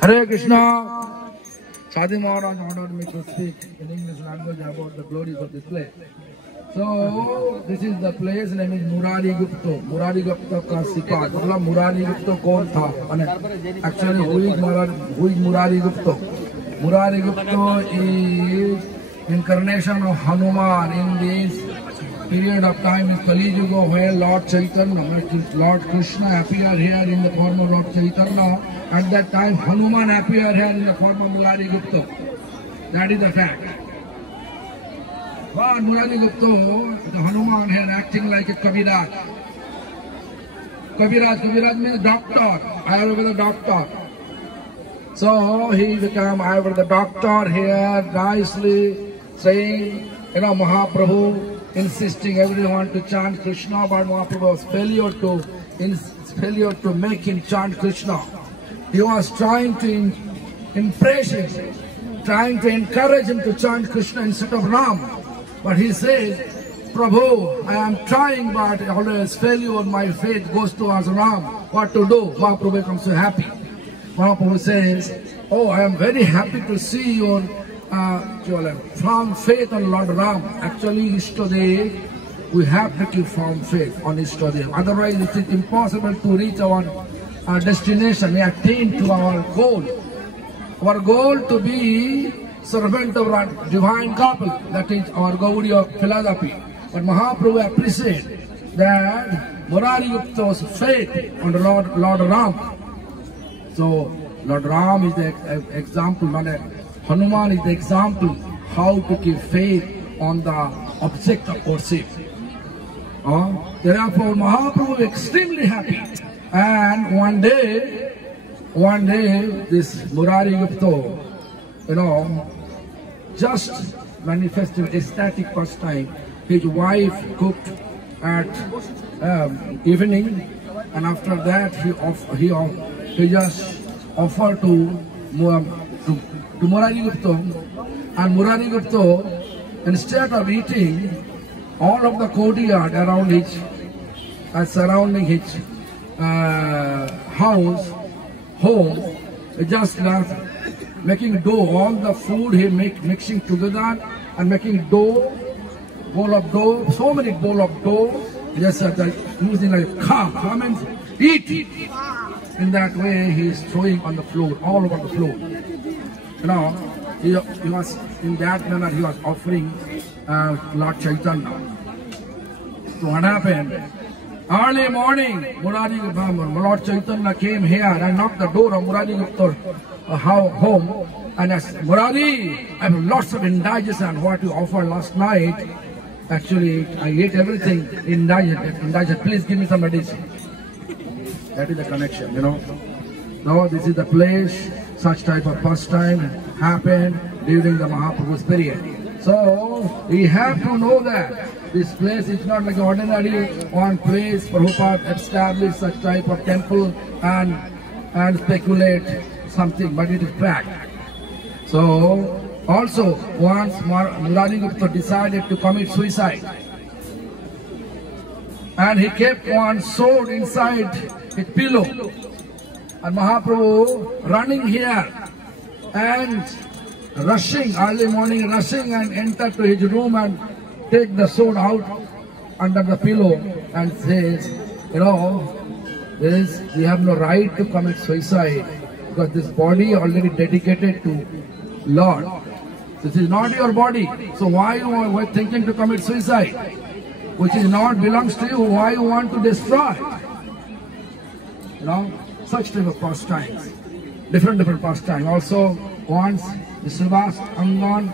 Hare Krishna. Sadhu Maharaj ordered me to speak in English language about the glories of this place. So, this is the place name is Murari Gupta. Murari Gupta ka Sipat. Murari Gupta kaun tha? Actually, who is Murari Gupta? Murari Gupta is incarnation of Hanuman in this period of time in Kali Yuga where Lord Chaitanya, Lord Krishna appeared here in the form of Lord Chaitanya. At that time, Hanuman appeared here in the form of Murari Gupta. That is the fact. But Murari Gupta, the Hanuman here acting like a Kaviraj. Kaviraj means doctor, Ayurveda doctor. So he became Ayurveda doctor here, nicely saying, Mahaprabhu insisting everyone to chant Krishna, but Mahaprabhu was failure to make him chant Krishna. He was trying to impress him, trying to encourage him to chant Krishna instead of Ram. But he says, Prabhu, I am trying, but always failure, my faith goes towards Ram. What to do? Mahaprabhu becomes so happy. Mahaprabhu says, oh, I am very happy to see your firm faith on Lord Ram. Actually, Ishtadev, we have to keep firm faith on Ishtadev. Otherwise, it is impossible to reach our destination, we attain to our goal. Our goal to be servant of our divine couple, that is our Gaudiya philosophy. But Mahaprabhu appreciates that Murari Gupta's faith on the Lord Ram. So Lord Ram is the example, Hanuman is the example how to keep faith on the object of worship. Therefore Mahaprabhu is extremely happy. And one day this Murari Gupta, just manifested ecstatic first time. His wife cooked at evening, and after that he just offered to Murari Gupta, and Murari Gupta, instead of eating, all of the courtyard around surrounding his home, just making dough. All the food he mixing together and making dough, bowl of dough, so many bowl of dough, just using like come and eat. In that way, he is throwing on the floor, all over the floor. He was in that manner. He was offering Lord Chaitanya. So what happened? Early morning, Lord Chaitanya came here and knocked the door of Murari Gupta's home and asked, Murari, I have lots of indigestion. What you offered last night, actually I ate everything indigestion. Please give me some medicine. That is the connection, Now this is the place, such type of pastime happened during the Mahaprabhu's period. So we have to know that this place is not like ordinary one place. Prabhupada established such type of temple and speculate something, but it is fact. So also once Murari Gupta decided to commit suicide, and he kept one sword inside his pillow, and Mahaprabhu running here and rushing, early morning rushing and enter to his room and take the sword out under the pillow and says, we have no right to commit suicide because this body already dedicated to Lord. This is not your body. So why you are thinking to commit suicide? Which is not belongs to you. Why you want to destroy? Such type of pastimes. Different pastimes. Also once the Srivas Angan,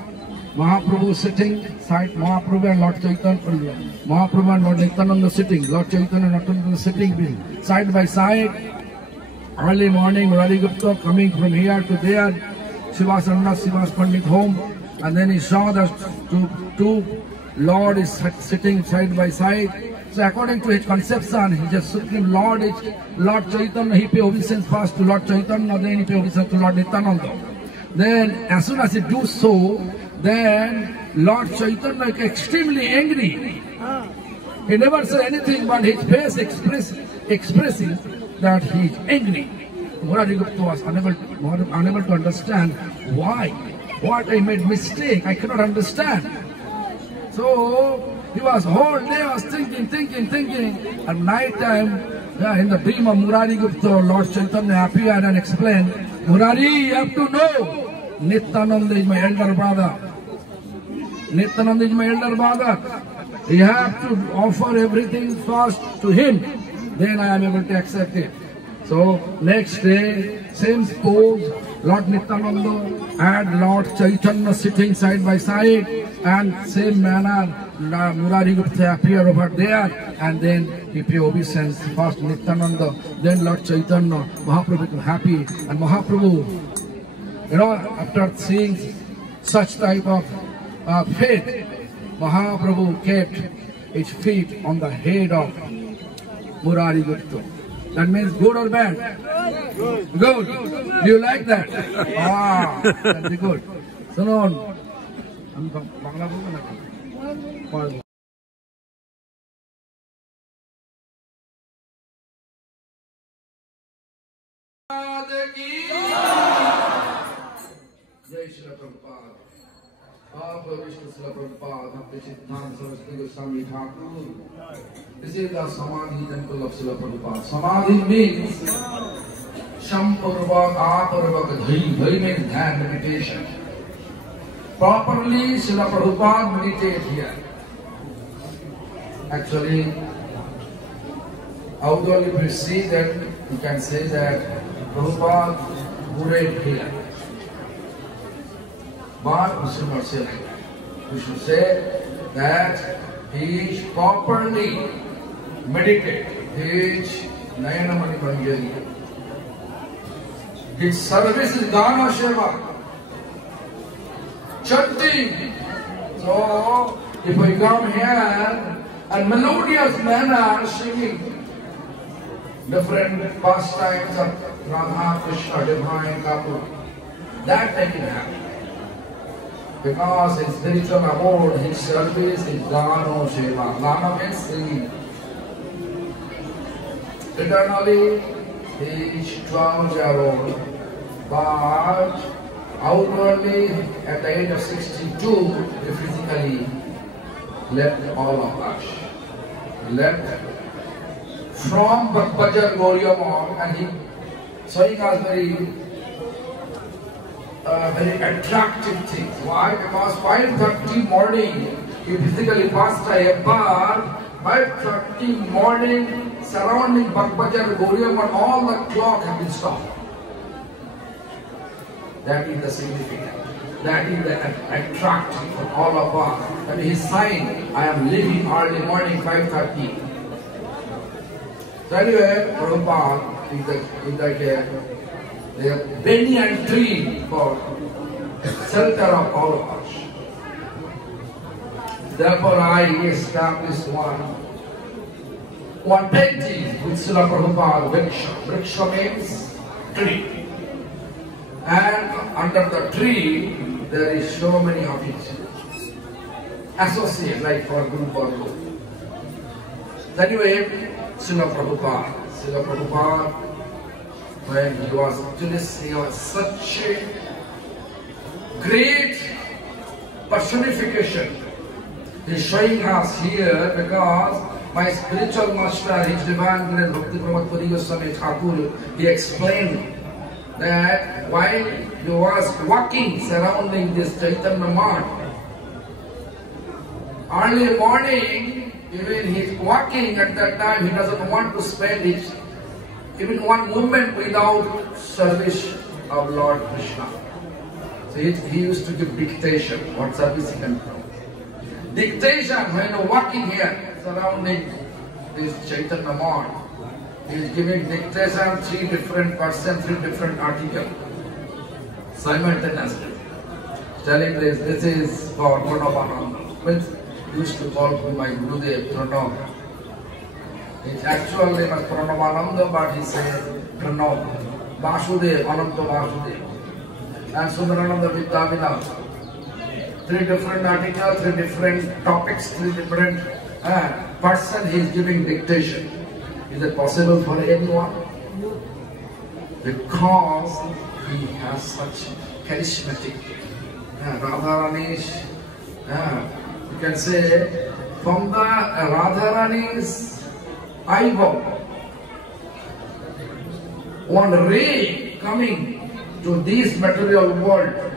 Mahaprabhu sitting, side Mahaprabhu and Lord Chaitanya, Mahaprabhu and Lord Nityananda sitting, Lord Chaitanya and Lord Nityananda sitting side by side. Early morning, Murari Gupta coming from here to there, Srivas Pandit home, and then he saw that two Lord is sitting side by side. So according to his conception, he just Supreme Lord is Lord Chaitanya, he pay obeisance first to Lord Chaitanya, then he pay obeisance to Lord Nityananda. Then as soon as he do so, then Lord Chaitanya is extremely angry. He never said anything, but his face expressing that he is angry. Murari Gupta was unable to understand why. What I made mistake, I cannot understand. So he was whole day was thinking. At night time, in the dream of Murari Gupta, Lord Chaitanya appeared and explained, Murari, you have to know, Nityananda is my elder brother. Nityananda is my elder brother. You have to offer everything first to him. Then I am able to accept it. So next day, same pose, Lord Nityananda and Lord Chaitanya sitting side by side, and same manner Murari Gupta appear over there, and then he pay obeisance, first Nityananda, then Lord Chaitanya. Mahaprabhu became happy, and Mahaprabhu, after seeing such type of faith, Mahaprabhu kept his feet on the head of Murari Gupta. That means good or bad? Good. Good. Do you like that? Ah, that'd be good. So on. Jai Shri Prabhupada. Vishnu Srila Prabhupada, Bhakti Siddhanta Saraswati Goswami Thakur. This is the Samadhi temple of Srila Prabhupada. Samadhi means Shampurvak, Aparvak, Dhai. Dhai means dhyan, meditation. Properly, Srila Prabhupada meditate here. Actually, outwardly precede that, you can say that Prabhupada buried here. But we should not say like that. We should say that he is properly meditate. He is Nayanamani Manjari. His service is Gana Sheva, chanting. So, if we come here and melodious manner singing different pastimes of Radha, Krishna, Divine, Kapur, that they can happen. Because in spiritual abode, his service is Gana Sheva. Gana means singing. Eternally, he is 12-year-old, but outwardly, at the age of 62, he physically left all of us. He left from Bhajan Gauriya, and he showing us very attractive things. Why? Because 5:30 morning, he physically passed by, but 5:30 morning, surrounding Bhajan Gauriya, all the clock have been stopped. That is the significance. That is the attractive for all of us. And his sign, I am leaving early morning 5:30. So anyway, Prabhupada is like a banyan tree for shelter of all of us. Therefore, I established one painting with Srila Prabhupada, Vriksha means tree. And under the tree, there is so many of it. Associate, like for Guru Parlo. Anyway, Srila Prabhupada, when he was such a great personification. He's showing us here because my spiritual master, his divine Guru Bhakti Pramod Puri Goswami Thakur, he explained that while he was walking surrounding this Chaitanya Math, early morning, even he's walking at that time, he doesn't want to spend even one moment without service of Lord Krishna. So he used to give dictation, what service he can do. Dictation, when walking here surrounding this Chaitanya Math, he is giving dictation, 3 different persons, 3 different articles simultaneously. Telling this is for Pranavananda, which used to call my Gurudev Pranav. His actual name is Pranavananda, but he says Pranav. Vasudev, Ananta Vasudev. And Sundarananda Vidyavinath. 3 different articles, 3 different topics, 3 different person he is giving dictation. Is it possible for anyone? Because he has such charismatic Radharani's, you can say, from the Radharani's eyeball, one ray coming to this material world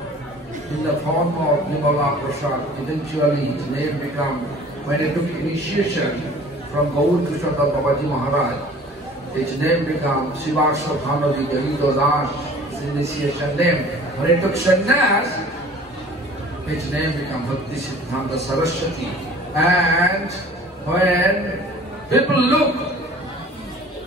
in the form of Nirmala Prasad. Eventually his name became, when he took initiation from Gaur Krishna Babaji Maharaj, his name became Shivarsha Bhanavi Galido Das, his initiation name. When he took sannyas, his name became Bhakti Siddhanta Saraswati. And when people look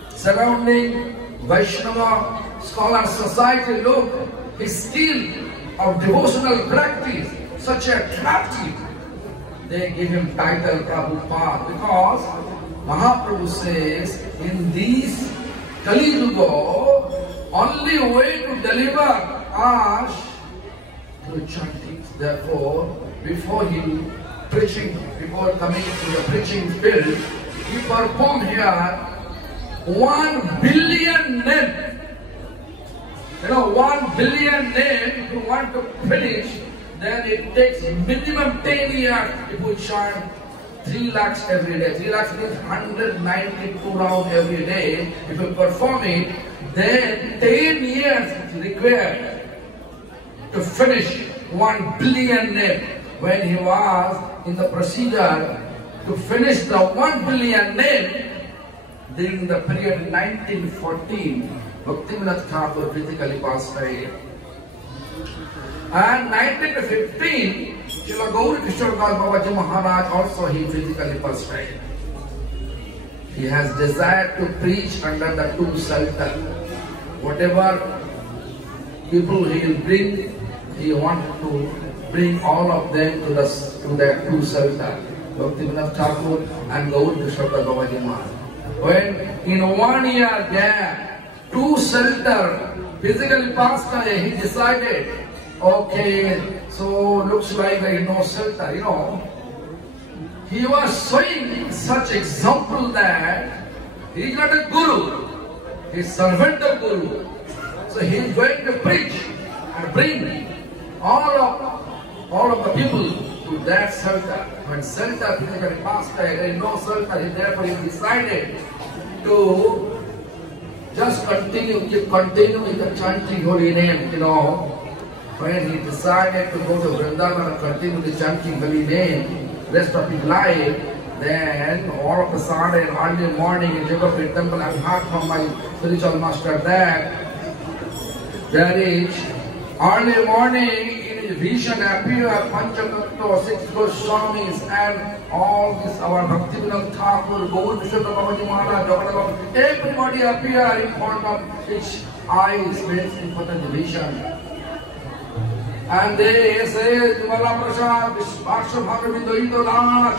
surrounding Vaishnava scholar society, look, his skill of devotional practice, such attractive, they give him title Prabhupada, because Mahaprabhu says, in this Kali Yuga, only way to deliver us through chanting. Therefore, before before coming to the preaching field, he performed here 1 billion names. 1 billion names, if you want to finish, then it takes minimum 10 years if you chant 3 lakhs every day. 3 lakhs means 192 rounds every day. If you perform it, then 10 years is required to finish 1 billion names. When he was in the procedure to finish the 1 billion names, during the period 1914, Bhaktivinoda Thakur physically passed away. And 1915, Srila Gaur Kishore Das Babaji Maharaj also he physically passed away. He has desired to preach under the 2 shelter. Whatever people he will bring, he wanted to bring all of them to the 2 shelter. Bhaktivinoda Thakur and Gaur Kishore Das Babaji Maharaj. When in 1 year gap, 2 shelter physically passed away, he decided, okay, so looks like there is no shelter, He was showing such example that he is not a guru, he is servant of guru. So he is going to preach and bring all of the people to that shelter. When shelter physically passed away, there is no shelter, therefore he decided to just keep continuing the chanting holy name, When he decided to go to Vrindavan and continue the chanting holy name rest of his life, then all of a sudden, early morning in Jagapur temple, I heard from my spiritual master that there is early morning in his vision appear Panchatattva, 6 Goswamis and all this our Bhaktivinoda Thakur, Gaur Kishore Das Babaji Maharaj, everybody appear in front of his eyes, in front of the vision. And they say, Nirmala Prasad, Varsha Bhagavi Galido Das,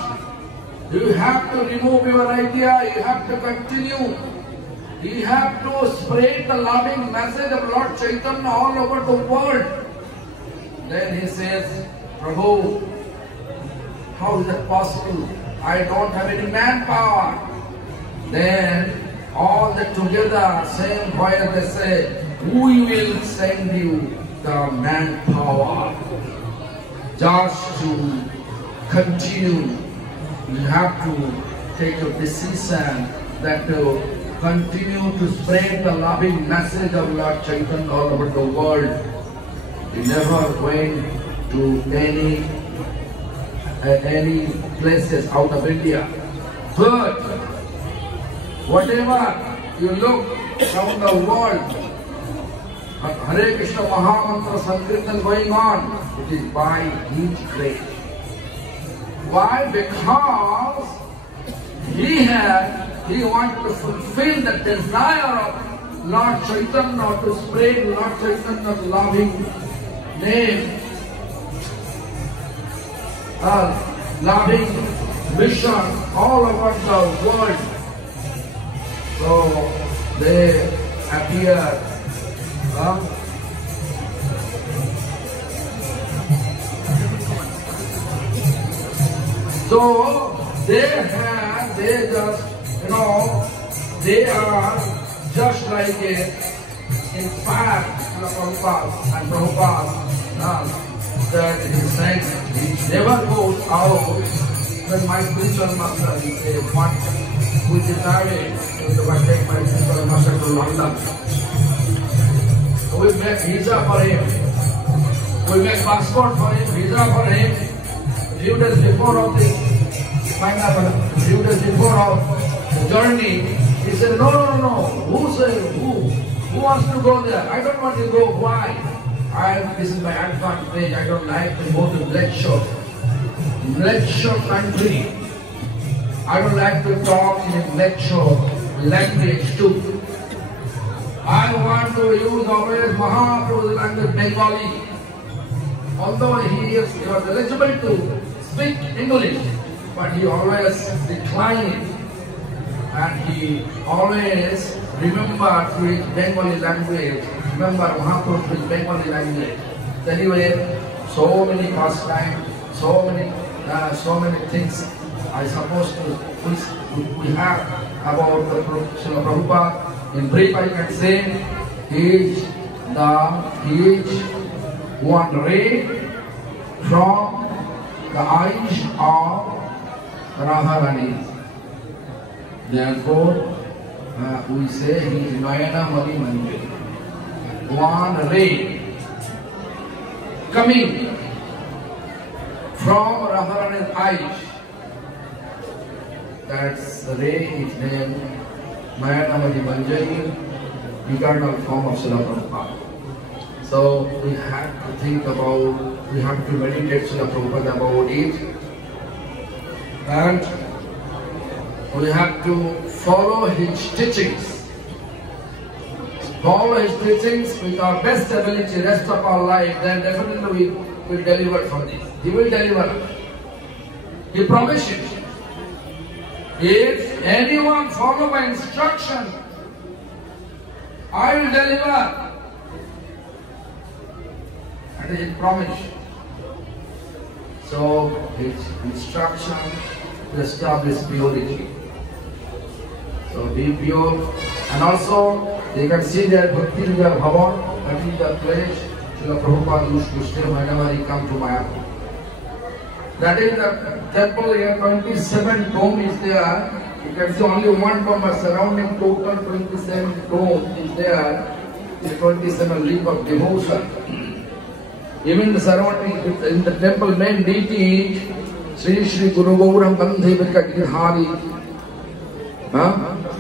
you have to remove your idea, you have to continue. You have to spread the loving message of Lord Chaitanya all over the world. Then he says, Prabhu, how is that possible? I don't have any manpower. Then all the together, same voice they say, we will send you the manpower. Just to continue, you have to take a decision that to continue to spread the loving message of Lord Chaitanya all over the world. He never went to any places out of India. But whatever you look around the world, Hare Krishna Mahamantra Sankirtan going on, it is by his grace. Why? Because he wanted to fulfill the desire of Lord Chaitanya to spread Lord Chaitanya's loving name, loving mission all over the world. So they appear. So they just, they are just like inspired Prabhupada and Prabhupada that he said he never goes out. When my spiritual master, he said, what we decided to take my spiritual master to London. We make visa for him. We make passport for him, visa for him. Few days before of the few days before of the journey, he said, no. Who wants to go there? I don't want to go. Why? This is my advanced age. I don't like to go to Lakeshore country. I don't like to talk in Lakeshore language too. I want to use always Mahaprabhu's language, Bengali. Although he was eligible to speak English, but he always declined, and he always remembered through his Bengali language. Remember Mahaprabhu through his Bengali language. Anyway, so many pastimes, so many things I suppose we have about the Srila Prabhupada. In brief, I can say he is one ray from the eyes of Radharani. Therefore, we say he is Nayana Mani Mandir. One ray coming from Radharani's eyes. That's the ray is named Nayana Mani Manjari, eternal form of Srila Prabhupada. So we have to think about, we have to meditate Srila Prabhupada about it, and we have to follow his teachings. Follow his teachings with our best ability rest of our life, then definitely we will deliver from this. He will deliver. He promises. If anyone follow my instruction, I will deliver. And his promise. So his instruction to establish purity. So be pure. And also you can see that Bhakti Vijaya Bhavan, that is the place Srila Prabhupada used to stay whenever he come to Mayapur. That is the temple here, 27 dome is there. You can see only one dome, but surrounding total 27 dome is there. The 27 leaf of devotion. Even the surrounding, in the temple main deity, Sri Sri Guru Gauram Bandhe Virkadhari,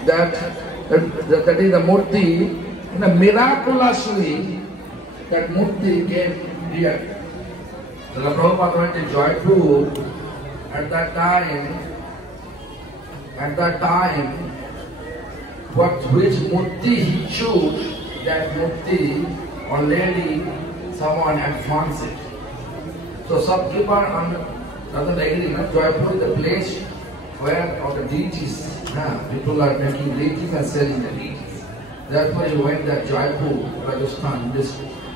that is the Murti. Miraculously, that Murti came here. So the Prabhupada went to Jaipur. At that time, which Murti he chose, that Murti already someone had found it. So shopkeeper doesn't agree. Jaipur is the place where all the deities, people are making deities and selling the deities. Therefore he went to Jaipur, Rajasthan, this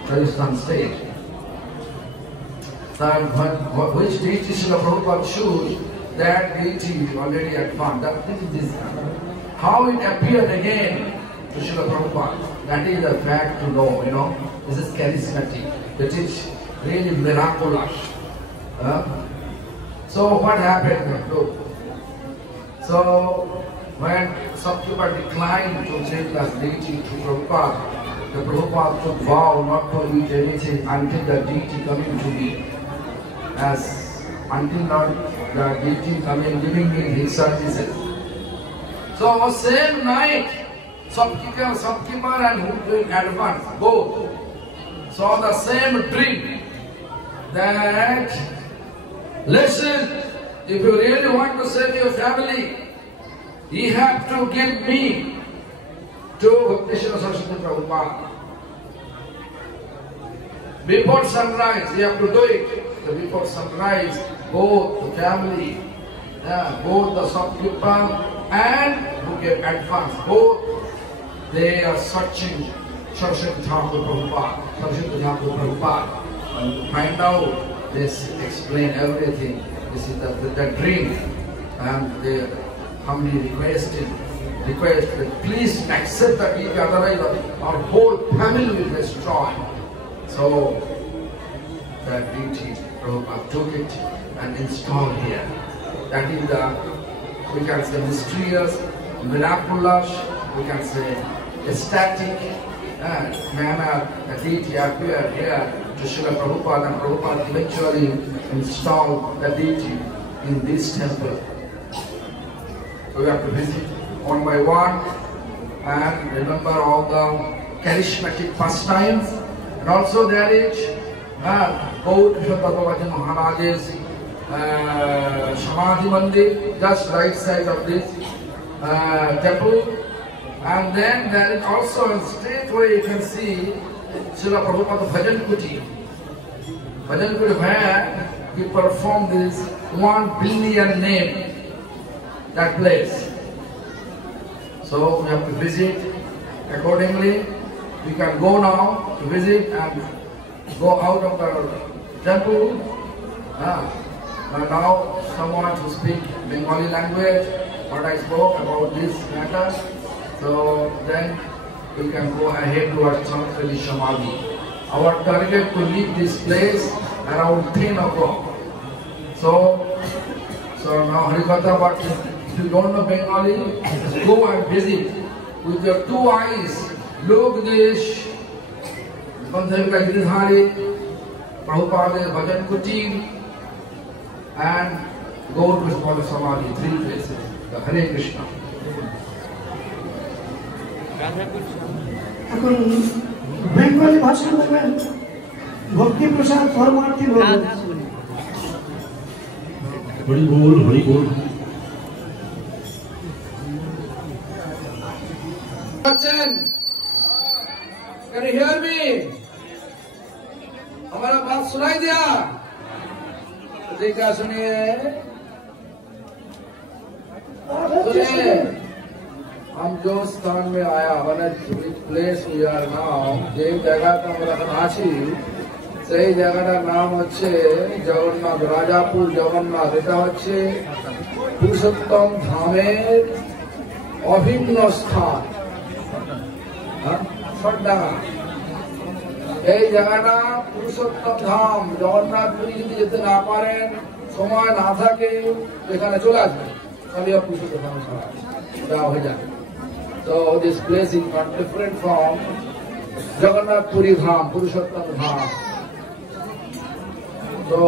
Rajasthan state. Which deity Srila Prabhupada chose, that deity already had found. How it appeared again to Srila Prabhupada, that is a fact to know, This is charismatic. It is really miraculous. So what happened? Look. So when shopkeeper declined to take that deity to Prabhupada, the Prabhupada took vow not to eat anything until the deity coming to me. Until now the deity coming, giving me his services. So same night, shopkeeper and who took advance, both saw the same dream that, listen, if you really want to save your family, you have to give me to Bhaktisiddhanta Saraswati Prabhupada. Before sunrise, you have to do it. So before sunrise, both the family, both the shopkeeper and who gave advance, both they are searching Saraswati Prabhupada, and to find out, they explain everything. this is the dream, and they humbly request that please accept the deity, otherwise our whole family will destroy. So that deity Prabhupada took it and installed here. That is the, we can say, mysterious, miraculous, we can say ecstatic manner the deity appeared here to Srila Prabhupada, and Prabhupada eventually installed the deity in this temple. So we have to visit one by one and remember all the charismatic pastimes. And also there is Gaur Kishore Bhagavaji Maharaj's Samadhi Mandir, just right side of this temple. And then there is also a straight way you can see Srila Prabhupada Bhajan Kuti. Bhajan Kuti where he performed this 1 billion name, that place. So we have to visit accordingly. We can go now to visit and go out of the temple. Now someone to speak Bengali language, what I spoke about this matter. So then we can go ahead towards Samadhi Samadhi. Our target to leave this place around 10 o'clock. So now Harikatha, but if you don't know Bengali, just go and visit with your 2 eyes. Look this Bandhavika Giridhari, Prabhupada's Bhajan Kutir, and go to Samadhi Samadhi, 3 places. The Hare Krishna. এখন Bengali ভাষা বলবেন ভক্তি প্রসাদ পরমার্থী বলবেন। হরি বল হরি বল। Can you hear me? हमारा बात सुनाई दिया? देखा सुनिए, सुनिए। हम जो स्थान में आया, মানে প্লেস উই আর নাও, যে জায়গাটা আমরা এখন আছি, সেই জায়গাটার নাম হচ্ছে জগন্নাথ, রাজাপুর জগন্নাথ। এটা হচ্ছে পুরুষোত্তম ধামের অভিন্ন স্থান, সরডাঙ্গা। এই জায়গাটা পুরুষোত্তম ধাম। জগন্নাথপুরী যদি যেতে না পারেন, সময় না থাকে, এখানে চলে আসবেন, তাহলে পুরুষোত্তম ধাম ছাড়া যাওয়া হয়ে যাবে। So this place is not different from Jagannath Puri Dham, Purushottam Dham. So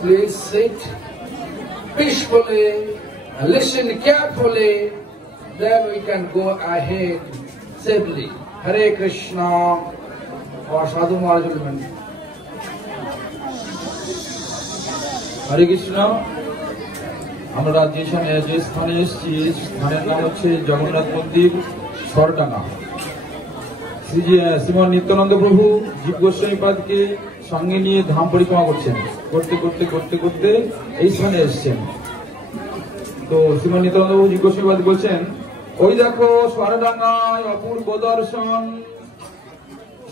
please sit peacefully, listen carefully, then we can go ahead safely. Hare Krishna or Sadhu Maharaj will mention. হরে কৃষ্ণ। আমরা যে স্থানে এসেছি, স্থানের নাম হচ্ছে জগন্নাথ মন্দির, সরডাঙ্গা। শ্রীমন নিত্যানন্দ প্রভু জীব গোস্বামী পাদকে সঙ্গে নিয়ে ধাম পরিক্রমা করছেন, করতে করতে করতে করতে এই স্থানে এসছেন। তো শ্রীমন নিত্যানন্দ প্রভু জীব গোস্বামী পাদ বলছেন, ওই দেখো সরডাঙ্গায় অপূর্ব দর্শন,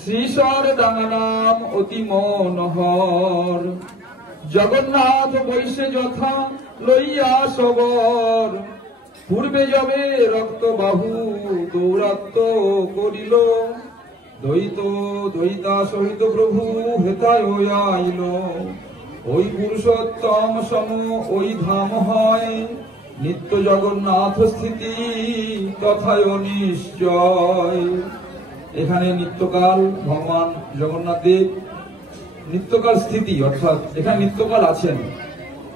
শ্রী সরডাঙ্গা নাম অতি মনোহর, জগন্নাথ বৈশে যথা লইয়া সবর, পূর্বে যাবে রক্ত বাহু দৌরাত্ম করিল, দৈতা সহিত প্রভু হেতায় আইল, ওই পুরুষোত্তম সম ওই ধাম হয়, নিত্য জগন্নাথ স্থিতি তথায় নিশ্চয়। এখানে নিত্যকাল ভগবান জগন্নাথ দেব নিত্যকাল স্থিতি, অর্থাৎ এখানে নিত্যকাল আছেন,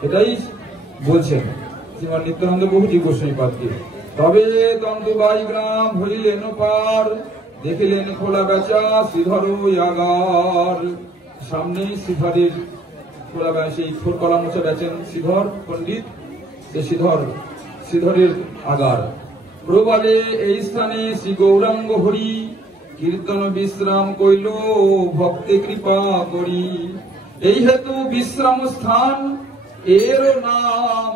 এটাই বলছেন শ্রীমান নিত্যানন্দ প্রভু জীব গোস্বামী পাদকে। তবে তন্তুবাই গ্রাম হইলেন পার, দেখিলেন খোলা বেচা শ্রীধর আগার। সামনেই শ্রীধরের খোলা বেচা, সেই থোর কলা মোচা বেচেন শ্রীধর পণ্ডিত, শ্রীধরের আগার। প্রবাদে এই স্থানে শ্রী গৌরাঙ্গ হরি, কীর্তন বিশ্রাম কইল ভক্তে কৃপা করি, এই হেতু বিশ্রাম স্থান এর নাম,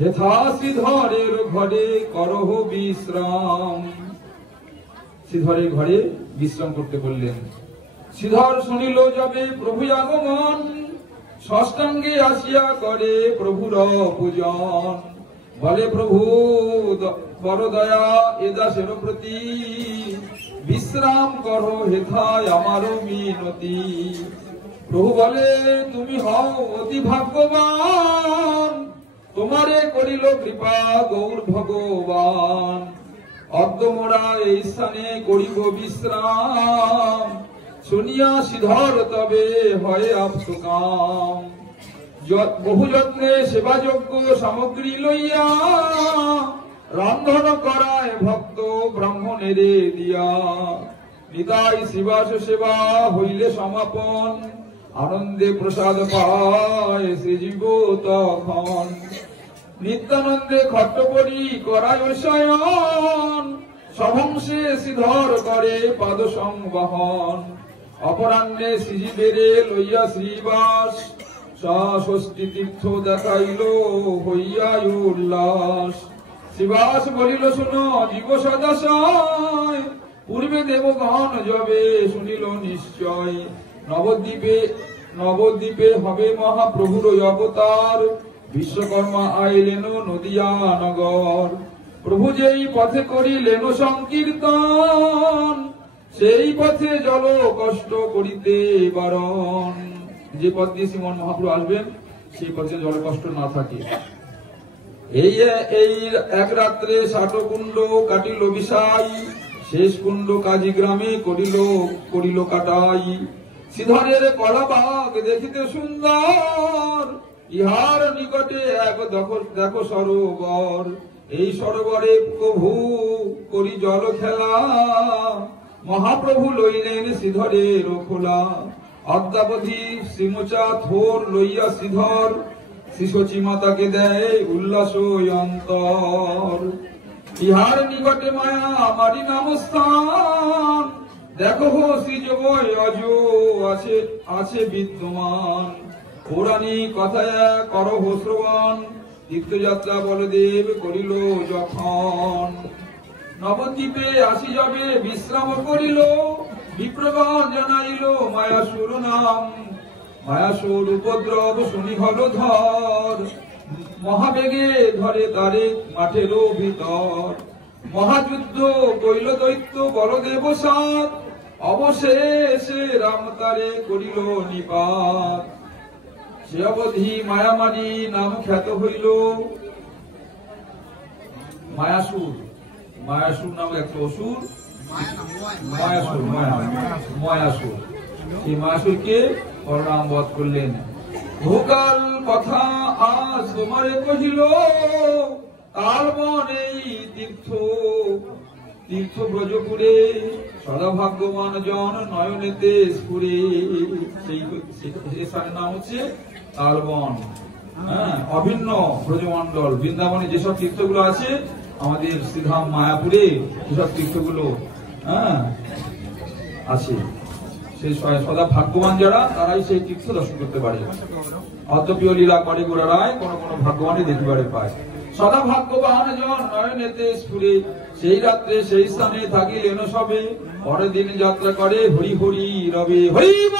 হেথা শ্রীধরের ঘরে করহ বিশ্রাম। শ্রীধরের ঘরে বিশ্রাম করতে বললেন। শ্রীধর শুনিল যাবে প্রভু আগমন, ষষ্ঠাঙ্গে আসিয়া করে প্রভুর পূজন। বলে প্রভু বড় দয়া এ দাসের প্রতি, বিশ্রাম করো হেথায় আমারও মিনতি। প্রভু বলে তুমি হও অতি ভাগ্যবান, তোমারে করিল কৃপা গৌর ভগবান। অদ্য মোরা এই স্থানে করিব বিশ্রাম, শুনিয়া শ্রীধর তবে হয় আপসকাম। বহু যত্নে সেবাযোগ্য সামগ্রী লইয়া, রন্ধন করায় ভক্ত ব্রাহ্মণের দিয়া। নিতাই শিবাস সেবা হইলে সমাপন, আনন্দে প্রসাদ পায় শ্রীজীব তখন। নিত্যানন্দে খট্টপরি করায় শয়ন, সহংসে শ্রীধর করে পাদ সংবহন। অপরাহ্নে শ্রীজীবেরে লইয়া শ্রীবাস, ষষ্ঠী তীর্থ দেখাইল হইয়া উল্লাস। শ্রীবাস বলিল শুনো জীব সদাশয়, পূর্বে দেবগণ যবে শুনিল নিশ্চয়। নবদ্বীপে হবে মহাপ্রভুর অবতার, বিশ্বকর্মা আইলেন নদিয়া নগর। প্রভু যেই পথে করিলেন সংকীর্তন, সেই পথে জল কষ্ট করিতে বারণ। যে পথ দিয়ে শ্রীমন মহাপ্রভু আসবেন সেই পথে জল কষ্ট না থাকে। এই এক রাত্রে ৬০ কুণ্ড কাটিল বিষাই, শেষ কুণ্ড কাজী গ্রামে করিল কাটাই। শ্রীধরের কলাবাগ দেখিতে সুন্দর, ইহার নিকটে এক দেখো সরোবর। এই সরোবরে প্রভু করি জল খেলা, মহাপ্রভু লইলেন শ্রীধরের খোলা। অদ্যাবধি শ্রীমোচা থোর লইয়া শ্রীধর, শ্রীশচী মাতাকে দেয় উল্লাস অন্তর। ইহার নিকটে মায়া আমারি নাম স্থান, দেখো শ্রীযোগ অজ আছে বিদ্যমান। পৌরাণিক কথায় করহ শ্রবণ, তীর্থযাত্রা বলদেব করিল যখন। নবদ্বীপে আসি যাবে বিশ্রাম করিল, বিপ্রগণ জানাইল মায়াসুর নাম। মায়াসুর উপদ্রব শুনি হল ধর, মহাবেগে ধরে তারে মাঠের ভিতর। মহাযুদ্ধ কইল দৈত্য বলদেব সাত, অবশেষে রাম তারে করিল নিপাত। সে অবধি মায়ামারি নাম খ্যাত হইল। মায়াসুর নামে একটা অসুর, মায়াসুর। এই মায়াসুরকে বলরাম বধ করলেন। বহুকাল কথা আজ তোমারে কহিল, তালবন এই তীর্থ ব্রজপুরে, সদা ভাগ্যবান জন নয়নেতে স্ফুরে। সেই স্থানের নাম হচ্ছে তালবন। অভিন্ন ব্রজমন্ডল বৃন্দাবনে যেসব তীর্থগুলো আছে, আমাদের শ্রীধাম মায়াপুরে যেসব তীর্থগুলো আছে, সেই সদা ভাগ্যবান যারা তারাই সেই তীর্থ দর্শন করতে পারে। অদ্যপীয় লীলা করে গোড়ায় কোন কোন ভাগ্যবানই দেখিবারে পায়। সদা ভাগ্যবান জন নয়নেতে স্ফুরে, সেই রাত্রে সেই স্থানে থাকিলেন সবে। পরের দিন যাত্রা করে হরি হরি রবে। হরিব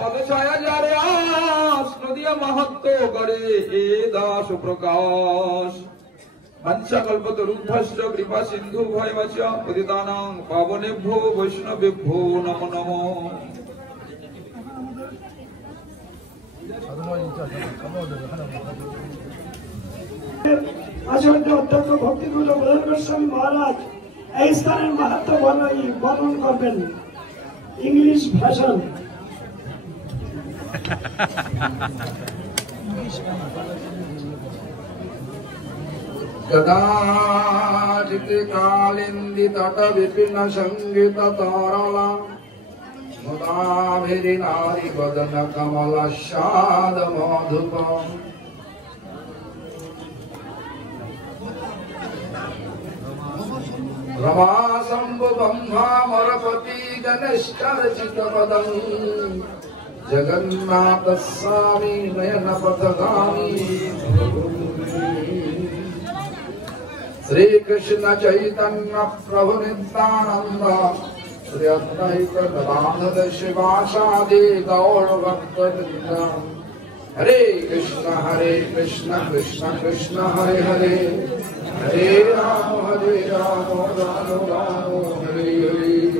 পদছায়া যারে আস, নদিয়া মাহাত্ম করে এ দাস প্রকাশ। পঞ্চকল্পতরুভ্যশ্চ কৃপা সিন্ধু ভয়বচ, পতিতানাং পাবনেভ্যো বৈষ্ণবেভ্যো নমো নমো। আচার্য অধ্যক্ষ ভক্তিগুরু বলেন গোস্বামী মহারাজ এই স্থানের মাহাত্ম বর্ণন করবেন, ইংলিশ ভাষণ। কদাচিৎ কালিন্দী তট বিপিন সঙ্গীত তরলা, মুদাভিরি নারী বদন কমল স্বাদ মধুপ। রমা শম্ভু ব্রহ্মা মরপতি গণেশর্চিত পদম, জগন্নাথ স্বামী নয়ন পথগামী। শ্রীকৃষ্ণ চৈতন্য প্রভু Nityananda, Sriyatnaikadabandhada Shivashadi Gaur Bhaktavrinda. Hare Krishna, Krishna Krishna, Hare Hare, Hare Rama, Rama Rama, Hare Hare.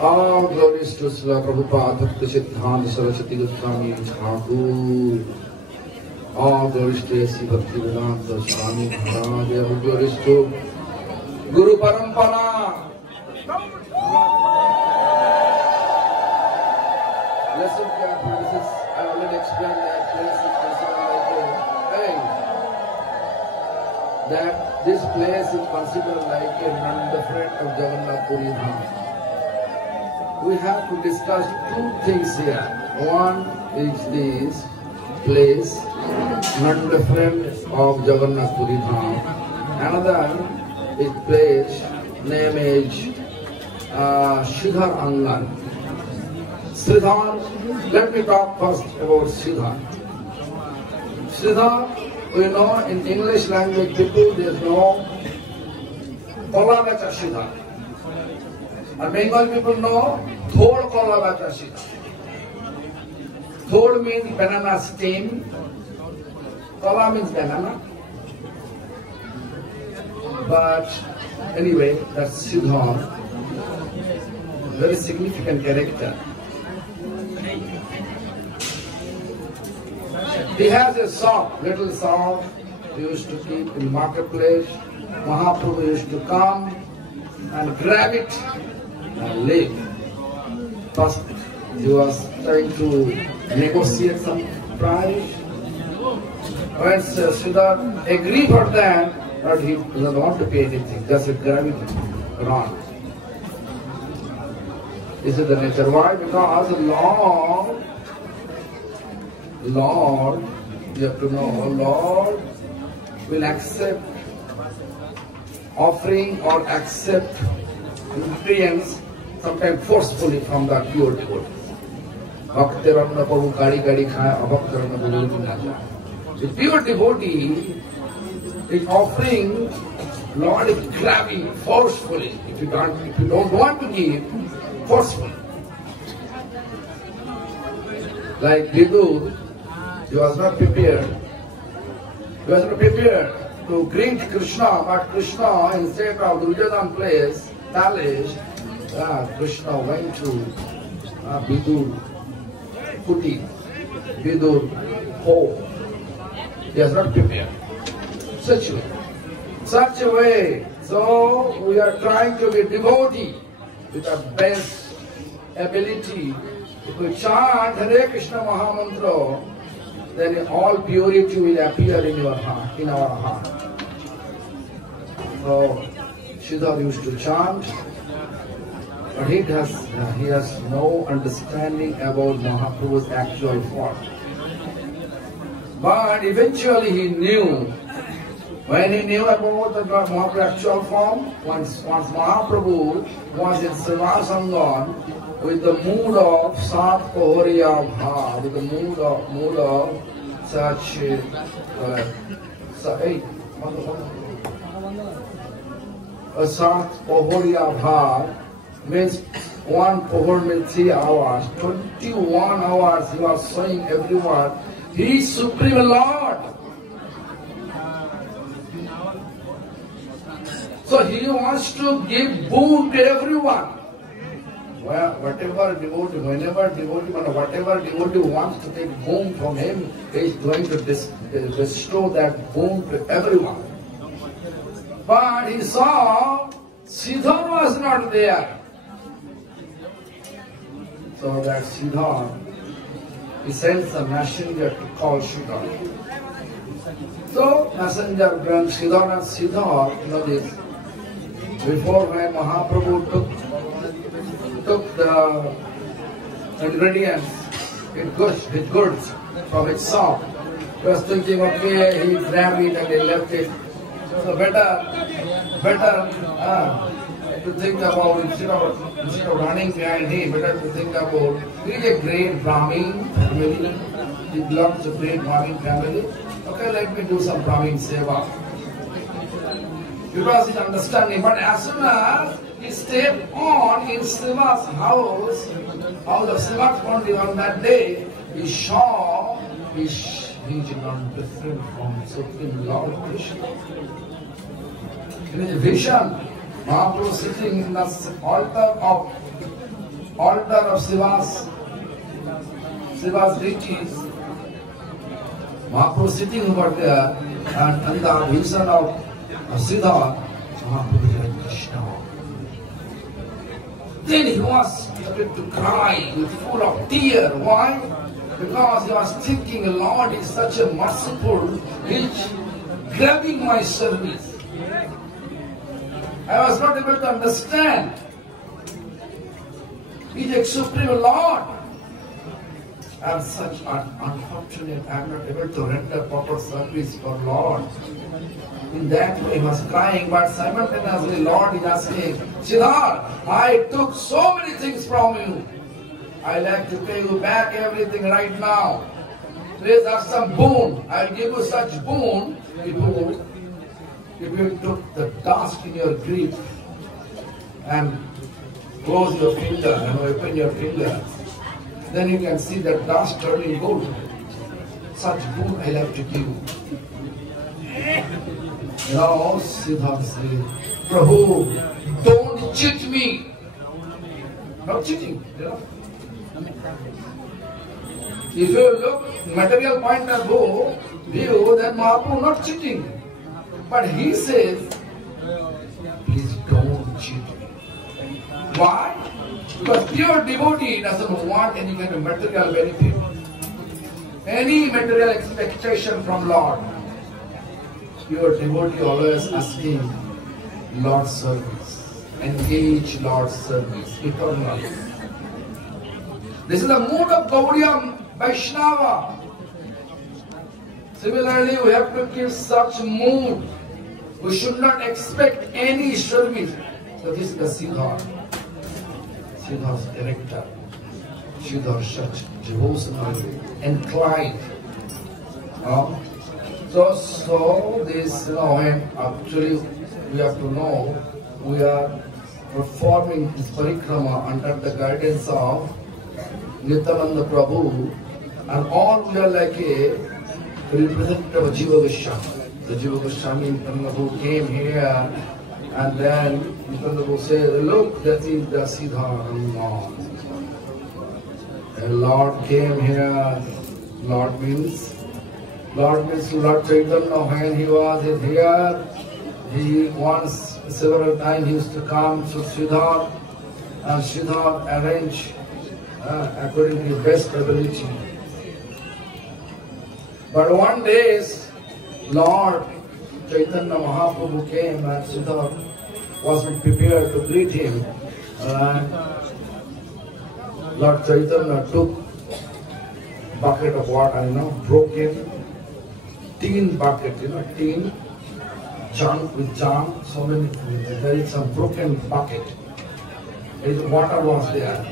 All glories to Srila Prabhupada, Bhakti Siddhanta Saraswati Goswami Thakur. All glories to A.C. Bhaktivedanta Swami Maharaj. All glories to Guru Parampara. Listen carefully. This is, I already explained that place is considered like a, that this place is considered like a non-different of Jagannath Puri Dham. We have to discuss two things here. One is this place, non-different of Jagannath Puri Dham. Another is place, name is Sridhar Angan. Sridhar, let me talk first about Sridhar. Sridhar, we know in English language people there is no Kola Bacha Sridhar. And Bengal people know Thod Kola Bacha Sridhar. Thod means banana stem, Kola means banana. But anyway, that's Sridhar, very significant character. He has a shop, little shop, he used to keep in marketplace. Mahaprabhu used to come and grab it and leave. First, he was trying to negotiate some price. When Sridhar agreed for that, but he doesn't want to pay anything, just grab it and run. This is the nature. Why? Because Lord, you have to know, Lord will accept offering or accept nutrients sometimes forcefully from the pure devotee. Bhaktiranna Prabhu Kari Khaya, Abhaktiranna Prabhu Naja. The pure devotee is offering, Lord is grabbing forcefully. If you don't want to give, forcefully. Like Vidur, he was not prepared. He was not prepared to greet Krishna, but Krishna, instead of Duryodhana place, palace, Krishna went to Vidur Kuti, Vidur home. He was not prepared. Such a way. So we are trying to be devotee with our best ability. If we chant Hare Krishna Mahamantra, then all purity will appear in your heart, in our heart. So Sridhar used to chant, but he has no understanding about Mahaprabhu's actual form. But eventually he knew. When he knew about the Mahaprabhu's actual form, once Mahaprabhu was in Srivasangan with the mood of Sat Pohoriya Bha, with the mood of such Sat Pohoriya Bha means one Pohor means 3 hours, 21 hours he was showing everyone, he is Supreme Lord. So he wants to give boon to everyone. Well, whatever devotee wants to take boon from him, he is going to bestow that boon to everyone. But he saw Sridhar was not there. So that Sridhar, he sends a messenger to call Sridhar. So messenger brings Sridhar and Sridhar, you know this. Before when Mahaprabhu took the ingredients, his goods from his shop, he was thinking, okay, he grabbed it and he left it. So better to think about, instead of running behind him, better to think about, he is a great Brahmin family, he belongs to a great Brahmin family. Okay, let me do some Brahmin seva. because he's understanding. But as soon as he stepped on in Shiva's house of Shiva Pandit on that day, he saw he is not different from Supreme Lord Krishna. In his vision, Mahaprabhu sitting in the altar of Shiva's deities. Mahaprabhu sitting over there, and the vision of Siddhartha, Mahaprabhu is like Krishna. Then he was started to cry with full of tears. Why? Because he was thinking, Lord is such a merciful, he's grabbing my service. I was not able to understand. He's a supreme Lord. I'm such unfortunate, I'm not able to render proper service for Lord. In that way he was crying, but simultaneously Lord is asking, Siddhartha, I took so many things from you. I like to pay you back everything right now. Please ask some boon. I'll give you such boon if you took the dust in your grip and close your finger and open your finger. Then you can see the dust turning gold. Such boon I like to give. Now Siddhartha says, Prabhu, don't cheat me. Not cheating, you know. If you look material point of view, then Mahaprabhu not cheating. But he says, please don't cheat me. Why? Because pure devotee doesn't want any kind of material benefit, any material expectation from Lord. Pure devotee always asking Lord's service, engage Lord's service, eternal. This is the mood of Gaudiya Vaishnava. Similarly, we have to give such mood. We should not expect any service. So this is the Siddhartha. Siddhartha's character. Siddhartha such devotional, inclined. So this, when actually we have to know, we are performing this parikrama under the guidance of Nityananda Prabhu, and all we are like a representative of Jiva Goswami. The Jiva Goswami Nityananda Prabhu came here, and then Nityananda Prabhu said, look, that is the Siddhartha Lord. And Lord came here. Lord means Lord Chaitanya. When he was here, he once, several times he used to come to Siddhartha, and Siddhartha arranged according to his best ability. But one day, Lord Chaitanya Mahaprabhu came and Siddhartha wasn't prepared to greet him. Lord Chaitanya took bucket of water, broken tin bucket, tin, junk with junk, so many, there is some broken bucket. Water was there.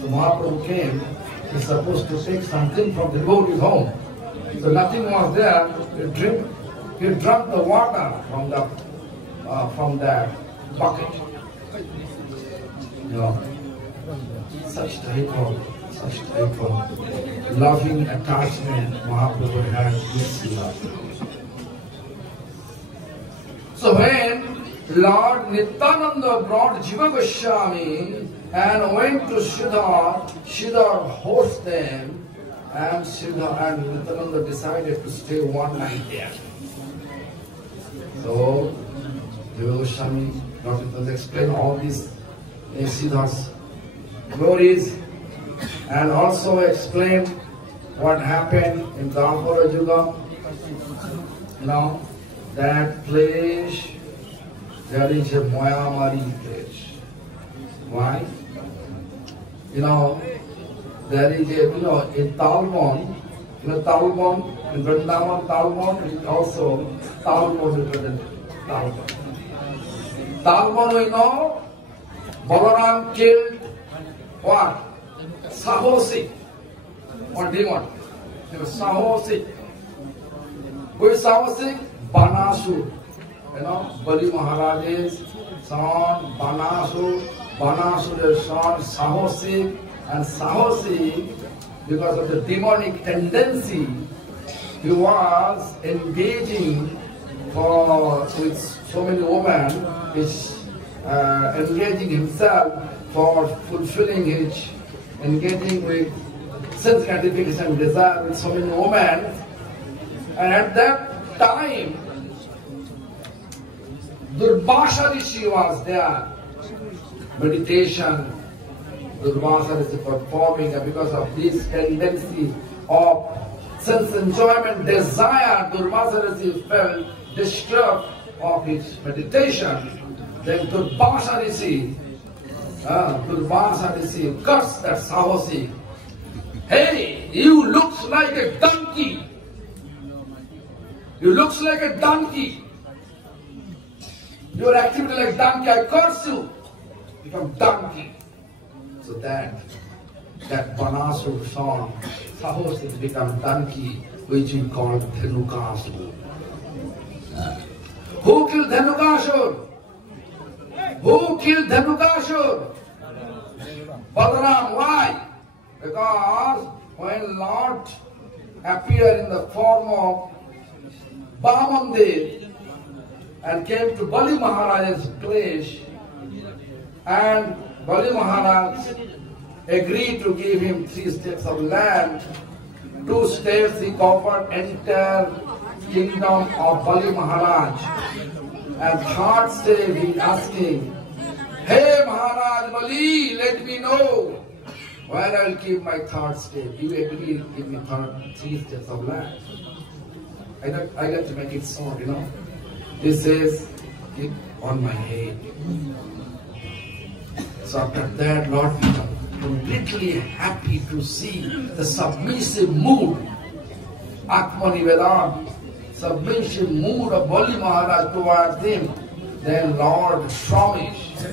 So Mahaprabhu came, he's supposed to take something from the devotee's home. So nothing was there. He drank the water from that bucket. Such type of loving attachment Mahaprabhu had with Siddhartha. So when Lord Nityananda brought Jiva Goswami and went to Siddhartha, Siddhartha horsed them, and Siddhartha and Nityananda decided to stay one night there. So Jiva Goswami Nityananda explained all these Siddhartha's glories, and also explained what happened in Dwapara Yuga. That place, there is a Mayamari place. Why? There is in Talmon, Talmon, in Vrindavan, Talmon is also Talmon represents Talmon. Talmon, we know, Balaram killed what? Sahosi. What demon? It was Sahosi. Who is Sahosi? Banasur. Bali Maharaj's son Banasur, Banasur's son Sahosi, and Sahosi, because of the demonic tendency, he was engaging with so many women, engaging himself for fulfilling his, engaging with sense gratification desire with so many women. And at that time, Durvasa Rishi was there, meditation, Durvasa Rishi performing, and because of this tendency of sense enjoyment desire, Durvasa Rishi felt disturbed of his meditation. Then Durvasa Rishi cursed that Sahosi. Hey, you looks like a donkey. You looks like a donkey. Your activity like donkey, I curse you. Become donkey. So that Banasur son, Sahosi become donkey, which we call Dhenukasur. Who killed Dhenukasur? Who killed Dhenukasur? Balaram. Why? Because when Lord appeared in the form of Bamandev and came to Bali Maharaj's place, and Bali Maharaj agreed to give him 3 states of land. 2 states he offered entire kingdom of Bali Maharaj, and 3rd state he asking, hey Maharaj Bali, let me know where I will keep my 3rd state. You agree to give me 3 states of land. I got to make it short, This says, keep on my head. So after that, Lord became completely happy to see the submissive mood, Atmanivedan, submissive mood of Bali Maharaj towards him. Then Lord promised,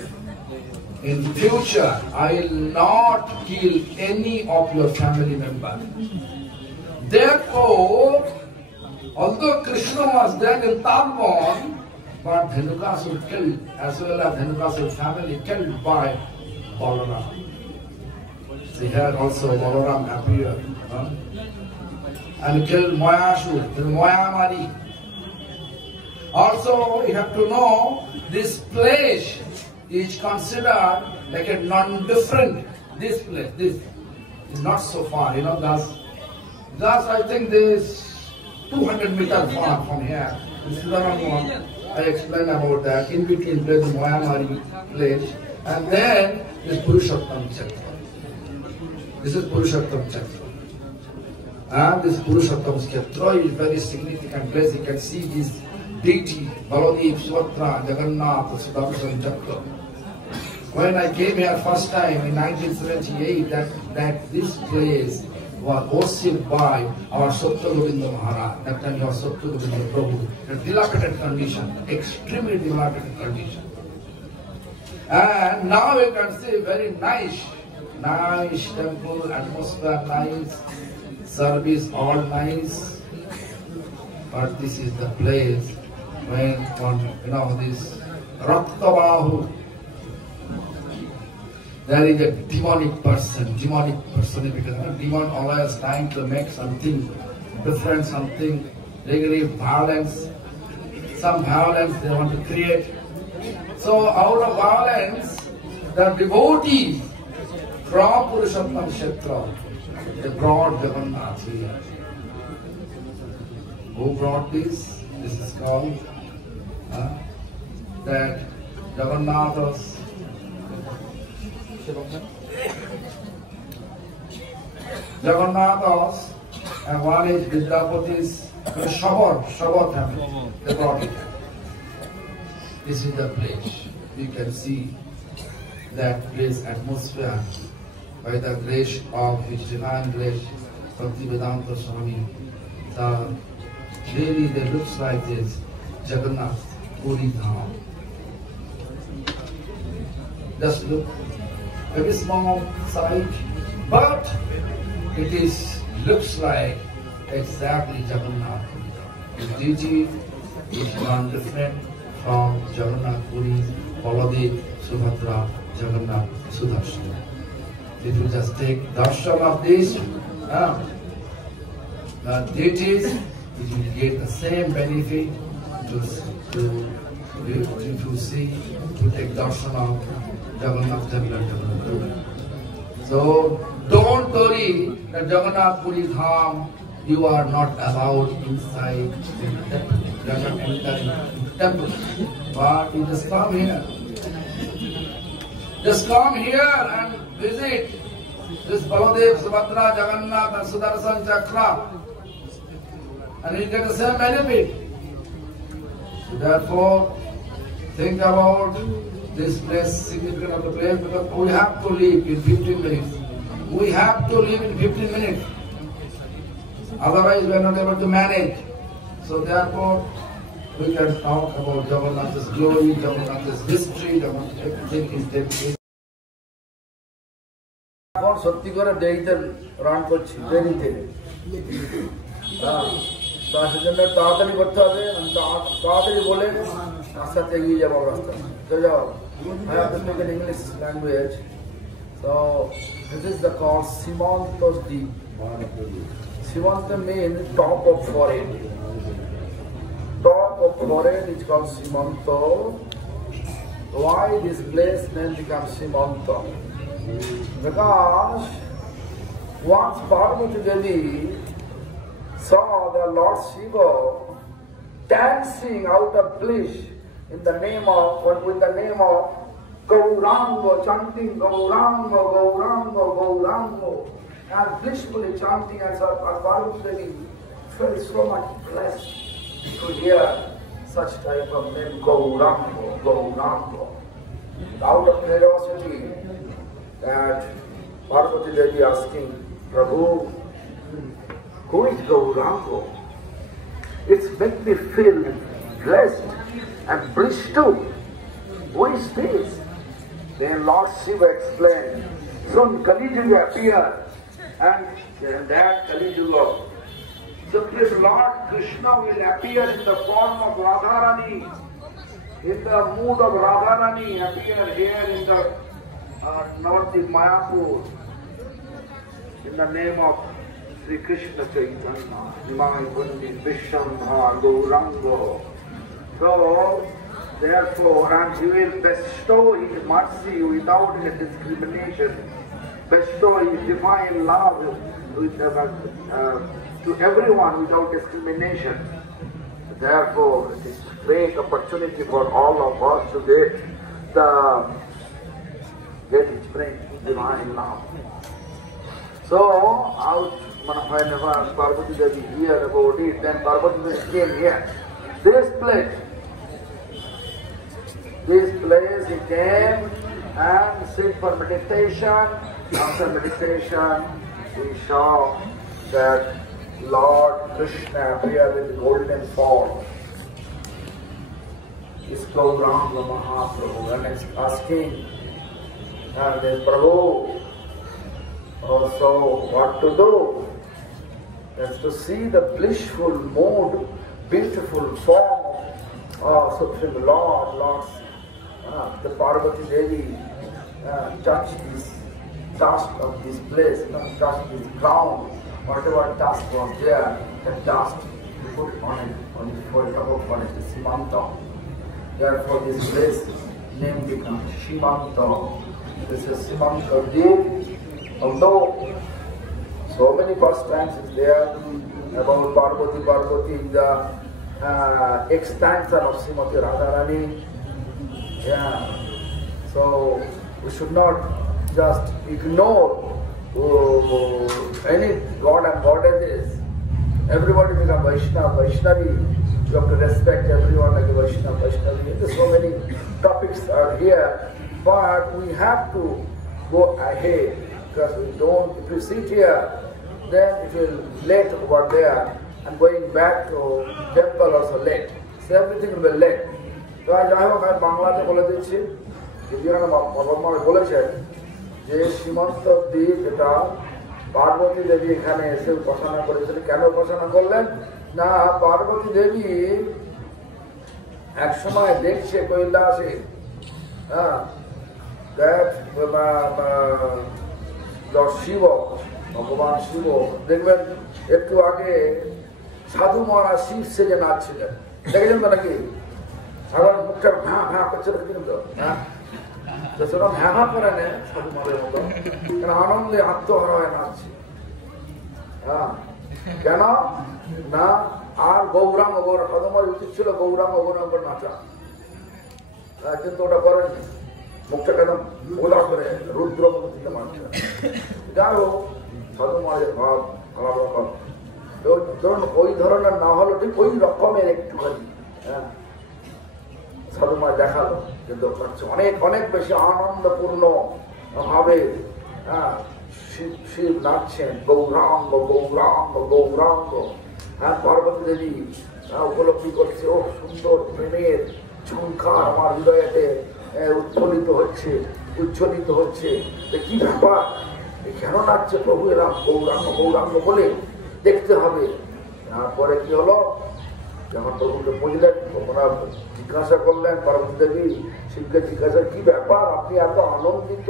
in future, I will not kill any of your family members. Therefore, although Krishna was there in Talbon, but Dhenukasur killed, as well as Dhenukasur family killed by Balaram. So here also Balaram appeared and killed Mayasur, Mayamari. Also, you have to know, this place is considered like a non-different, this place, this is not so far, thus I think this 200 meters far from here. This is I explained about that. In between there is Mayamari place, and then this Purushottam Kshetra. This is Purushottam Kshetra. And this Purushottam Kshetra is very significant place. You can see this deity, Baladev, Subhadra, Jagannath, Sudarshan Chakra. When I came here first time in 1978, that this place was worshipped by our Satya Govinda Maharaj. That time he was Satya Govinda Prabhu. A dilapidated condition, extremely dilapidated condition. And now you can see very nice temple, atmosphere nice, service all nice. But this is the place when this Raktabahu, there is a demonic personification. Demon always trying to make something different, something really violence. Some violence they want to create. So out of violence, the devotees from Purushottam Kshetra, they brought Jagannath here. Who brought this? This is called that Jagannath's and one is Vidyapati's Shabar family. They brought it. This is the place. You can see that place atmosphere by the grace of His divine grace, Bhaktivedanta Swami. Really, they looks like this Jagannath Puri Dham. Just look. Very small size, but it looks like exactly Jagannath. The deity is non-different from Jagannath Puri, Baladev, Subhadra, Jagannath, Sudarshan. If you just take darshan of these deities, you will get the same benefit if you see, to take darshan of Jagannath, Jagannath. So don't worry that Jagannath Puri Dham, you are not allowed inside the temple. You are not entering the temple. But you just come here. Just come here and visit this Baladev, Subhadra, Jagannath and Sudarshan Chakra, and you get the same benefit. So therefore, think about this place, significance of the place, because we have to leave in 15 minutes. We have to leave in 15 minutes. Otherwise, we are not able to manage. So therefore, we can talk about Jagannath's glory, Jagannath's history, everything is dedicated. সত্যি করে দেরিতে run করছি দেরিতে তার জন্য তাড়াতাড়ি করতে হবে তাড়াতাড়ি বলে রাস্তাতে এগিয়ে যাবো রাস্তা চলে যাও I have to speak in English language. So this is the called Simanta Deep. Simanta means top of forehead. Top of forehead is called Simanta. Why this place name becomes Simanta? Because once Parvati Devi saw the Lord Shiva dancing out of bliss in the name of, with the name of Gauranga, chanting Gauranga, Gauranga, Gauranga, and blissfully chanting, and Parvati Devi felt so much blessed to hear such type of name, Gauranga, Gauranga. Out of curiosity, that Parvati Devi asking, Prabhu, who is Gauranga? It's made me feel blessed and bliss too. Who is this? Then Lord Shiva explained, soon Kali Yuga appeared, and that Kali Yuga, Supreme Lord Krishna will appear in the form of Radharani, in the mood of Radharani, appear here in the north in Mayapur, in the name of Sri Krishna Chaitanya, Nimai Bundi Vishambha Gauranga. So, therefore, and he will bestow his mercy without any discrimination, bestow his divine love to everyone without discrimination. Therefore, it is a great opportunity for all of us to get his divine love. So, whenever Parvati Devi heard about it, then Parvati Devi came here. This place he came and sit for meditation. After meditation, we saw that Lord Krishna appeared in golden form. Is Gauranga Mahaprabhu, and is asking, and then Prabhu, so what to do? That's to see the blissful mood, beautiful form of Supreme Lord, the Parvati Devi touched this dust of this place, touched this ground, whatever dust was there, that dust you put on it, for top of it, Simanta. Therefore this place name becomes Simanta. This is Simanta Deep. Although so many pastimes is there about Parvati in the extension of Srimati Radharani. Yeah. So we should not just ignore any god and goddesses. Everybody become Vaishnavi. You have to respect everyone like a Vaishnavi. There's so many topics are here, but we have to go ahead. Because we don't, if we sit here, then it will late over there, and going back to temple also late. So everything will be late. So I hope I Bangladesh বলে দিচ্ছি, যেখানে বাবা বলেছেন যে সীমান্ত দ্বীপ এটা পার্বতী দেবী এখানে এসে উপাসনা করেছিলেন। কেন উপাসনা করলেন? না, পার্বতী দেবী এক সময় দেখছে কৈলাসে শিব, ভগবান শিব দেখবেন একটু আগে সাধু মহারাজ শিব সেজে নাচছিলেন, দেখেছেন তো নাকি? আবার মুখটা ভ্যাঁ ভ্যাঁ করছে, দেখেছেন তো? হ্যাঁ, সেরকম হ্যাঁ হ্যাঁ করে নেয় সাধু মহারাজের মতো, কেন আনন্দে আত্মহারা হয়ে নাচছে। হ্যাঁ, কেন না? আর গৌরাঙ্গ সাধু মহারাজ উচিত ছিল গৌরাঙ্গ নাচা, কিন্তু ওটা করেনি। মুখটা কেন ওলা করে রুদ্র মতো দিতে মানছে। যাই হোক, সাধু মহারাজের ভাব আলাদা রকম, ধরুন ওই ধরনের না হলো ঠিক ওই রকমের একটুখানি সাধু মহারাজ দেখালো, কিন্তু অনেক অনেক বেশি আনন্দপূর্ণ ভাবে শিব নাচছেন, গৌরাঙ্গ গৌরাঙ্গ গৌরাঙ্গ। পার্বতী দেবী উপলব্ধি করছে, ও সুন্দর প্রেমের ঝঙ্কার আমার হৃদয়েতে উৎফুল্লিত হচ্ছে, উজ্জ্বলিত হচ্ছে। কি ব্যাপার, কেন নাচছে প্রভু এরাম গৌরাঙ্গ গৌরাঙ্গ বলে, দেখতে হবে। তারপরে কি হলো, যখন প্রভুকে বুঝলেন, ওনারা জিজ্ঞাসা করলেন পার্বতী দেবী শিবকে জিজ্ঞাসা, কি ব্যাপার আপনি এত আনন্দিত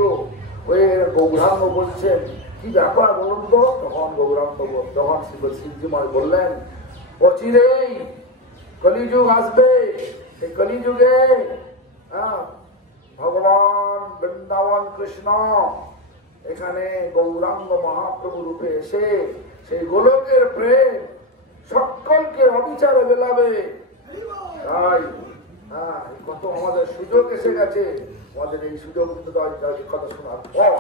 হয়ে গৌরাঙ্গ বলছেন, কি ব্যাপার বলুন তো? তখন গৌরাঙ্গ তখন শিবজি মা বললেন, অচিরেই কলিযুগ আসবে, এই কলিযুগে ভগবান বৃন্দাবন কৃষ্ণ এখানে গৌরাঙ্গ মহাপ্রভু রূপে এসে সেই গোলকের প্রেম সকলকে অবিচারে বেলাবে। তাই কত আমাদের সুযোগ এসে গেছে, আমাদের এই সুযোগ কথা শোনার পর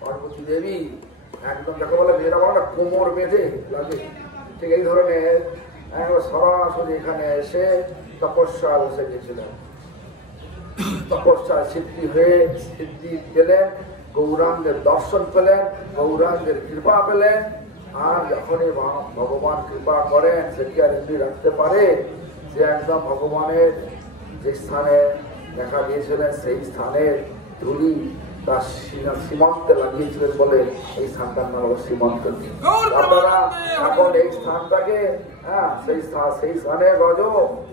পার্বতী দেবী একদম যাকে বলে মেয়েরা বলে কোমর বেঁধে লাগে, ঠিক এই ধরনের সরাসরি এখানে এসে তপস্যা বসে গেছিলেন। তপস্যা সিদ্ধি হয়ে সিদ্ধি পেলেন, গৌরাঙ্গের দর্শন পেলেন, গৌরাঙ্গের কৃপা পেলেন। আর যখনই ভগবান কৃপা করেন, সে কি আর এমনি রাখতে পারে? সে একদম ভগবানের যে স্থানে দেখা দিয়েছিলেন সেই স্থানের ধুলি তার সীমান্তে লাগিয়েছিলেন বলে এই স্থানটার নাম হল সীমান্ত। আপনারা এখন এই স্থানটাকে সেই স্থানে রজ,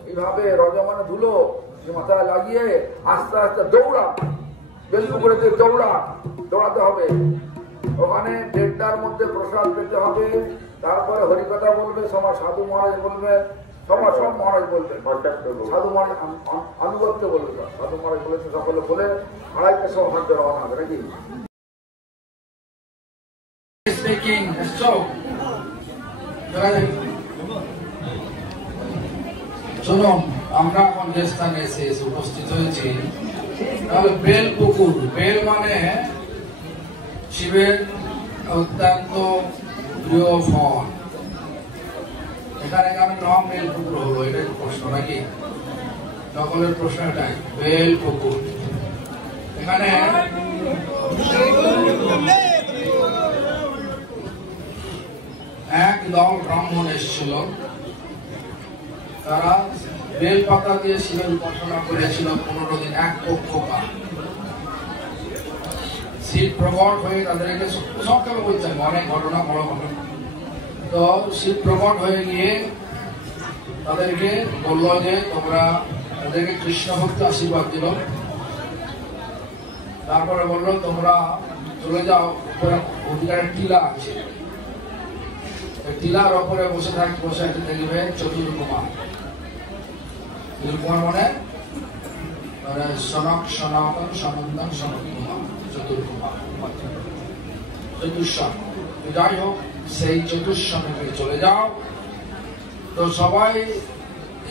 এইভাবে রজ মানে ধুলো মাথায় লাগিয়ে আস্তে আস্তে দৌড়া, বেলপুকুরে দৌড়াতে হবে। ওখানে 1:30টার মধ্যে প্রসাদ পেতে হবে, তারপরে হরিকথা বলবে, সবার সাধু মহারাজ বলবে, সবার সব মহারাজ বলবে, সাধু মহারাজ আনুগত্য বলবে, সাধু মহারাজ বলেছে সকলে বলে 2:30টার সময় হাঁটতে রওনা হবে নাকি। শুনুন, আমরা এখন যে স্থানে এসে উপস্থিত হয়েছি তাহলে বেলপুকুর। বেল মানে শিবের অত্যন্ত প্রিয় ফল। এখানে আমি নাম বেলপুকুর হলো, এটাই প্রশ্ন নাকি? সকলের প্রশ্ন এটাই, বেলপুকুর। এখানে এক দল ব্রাহ্মণ এসেছিল, তারা বেল পাতা দিয়ে শিবের উপাসনা করেছিল 15 দিন, এক পক্ষকাল। শিব প্রকট হয়ে তাদেরকে সব কেন বলছেন, অনেক ঘটনা, বড় ঘটনা। তো শিব প্রকট হয়ে গিয়ে তাদেরকে বললো যে তোমরা, তাদেরকে কৃষ্ণ ভক্তি আশীর্বাদ দিল। তারপরে বললো তোমরা চলে যাও, উপরে অধিকারের টিলা আছে, টিলার ওপরে বসে দেখবে চতুর্কুমার। চতুর্কুমার মানে সনক সনাতন সনন্দন সনৎকুমার, চতুর্কুমার চতুর্শন। যাই হোক, সেই চতুর্শনে চলে যাও। তো সবাই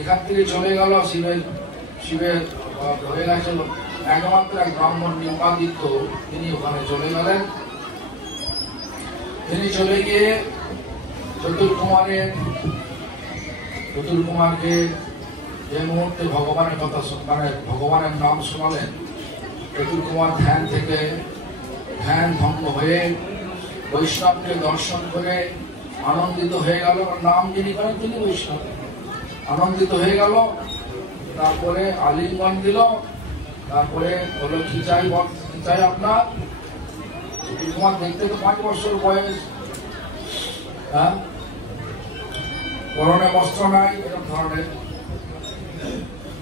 এখান থেকে চলে গেল, শিবের হয়ে গেছিল। একমাত্র এক ব্রাহ্মণ নিম্বাদিত্য, তিনি ওখানে চলে গেলেন। তিনি চলে গিয়ে চতুর্কুমারকে যে মুহূর্তে ভগবানের কথা মানে ভগবানের নাম শোনালেন, চতুর্কুমার ধ্যান থেকে ধ্যান ভঙ্গ হয়ে বৈষ্ণবকে দর্শন করে আনন্দিত হয়ে গেল। নাম যিনি করেন তিনি বৈষ্ণব, আনন্দিত হয়ে গেল। তারপরে আলিঙ্গন দিল, তারপরে বলল কি চাই আপনার? চতুর্কুমার দেখতে তো 5 বছর বয়স, পরনে বস্ত্র নাই, এরকম ধরনের।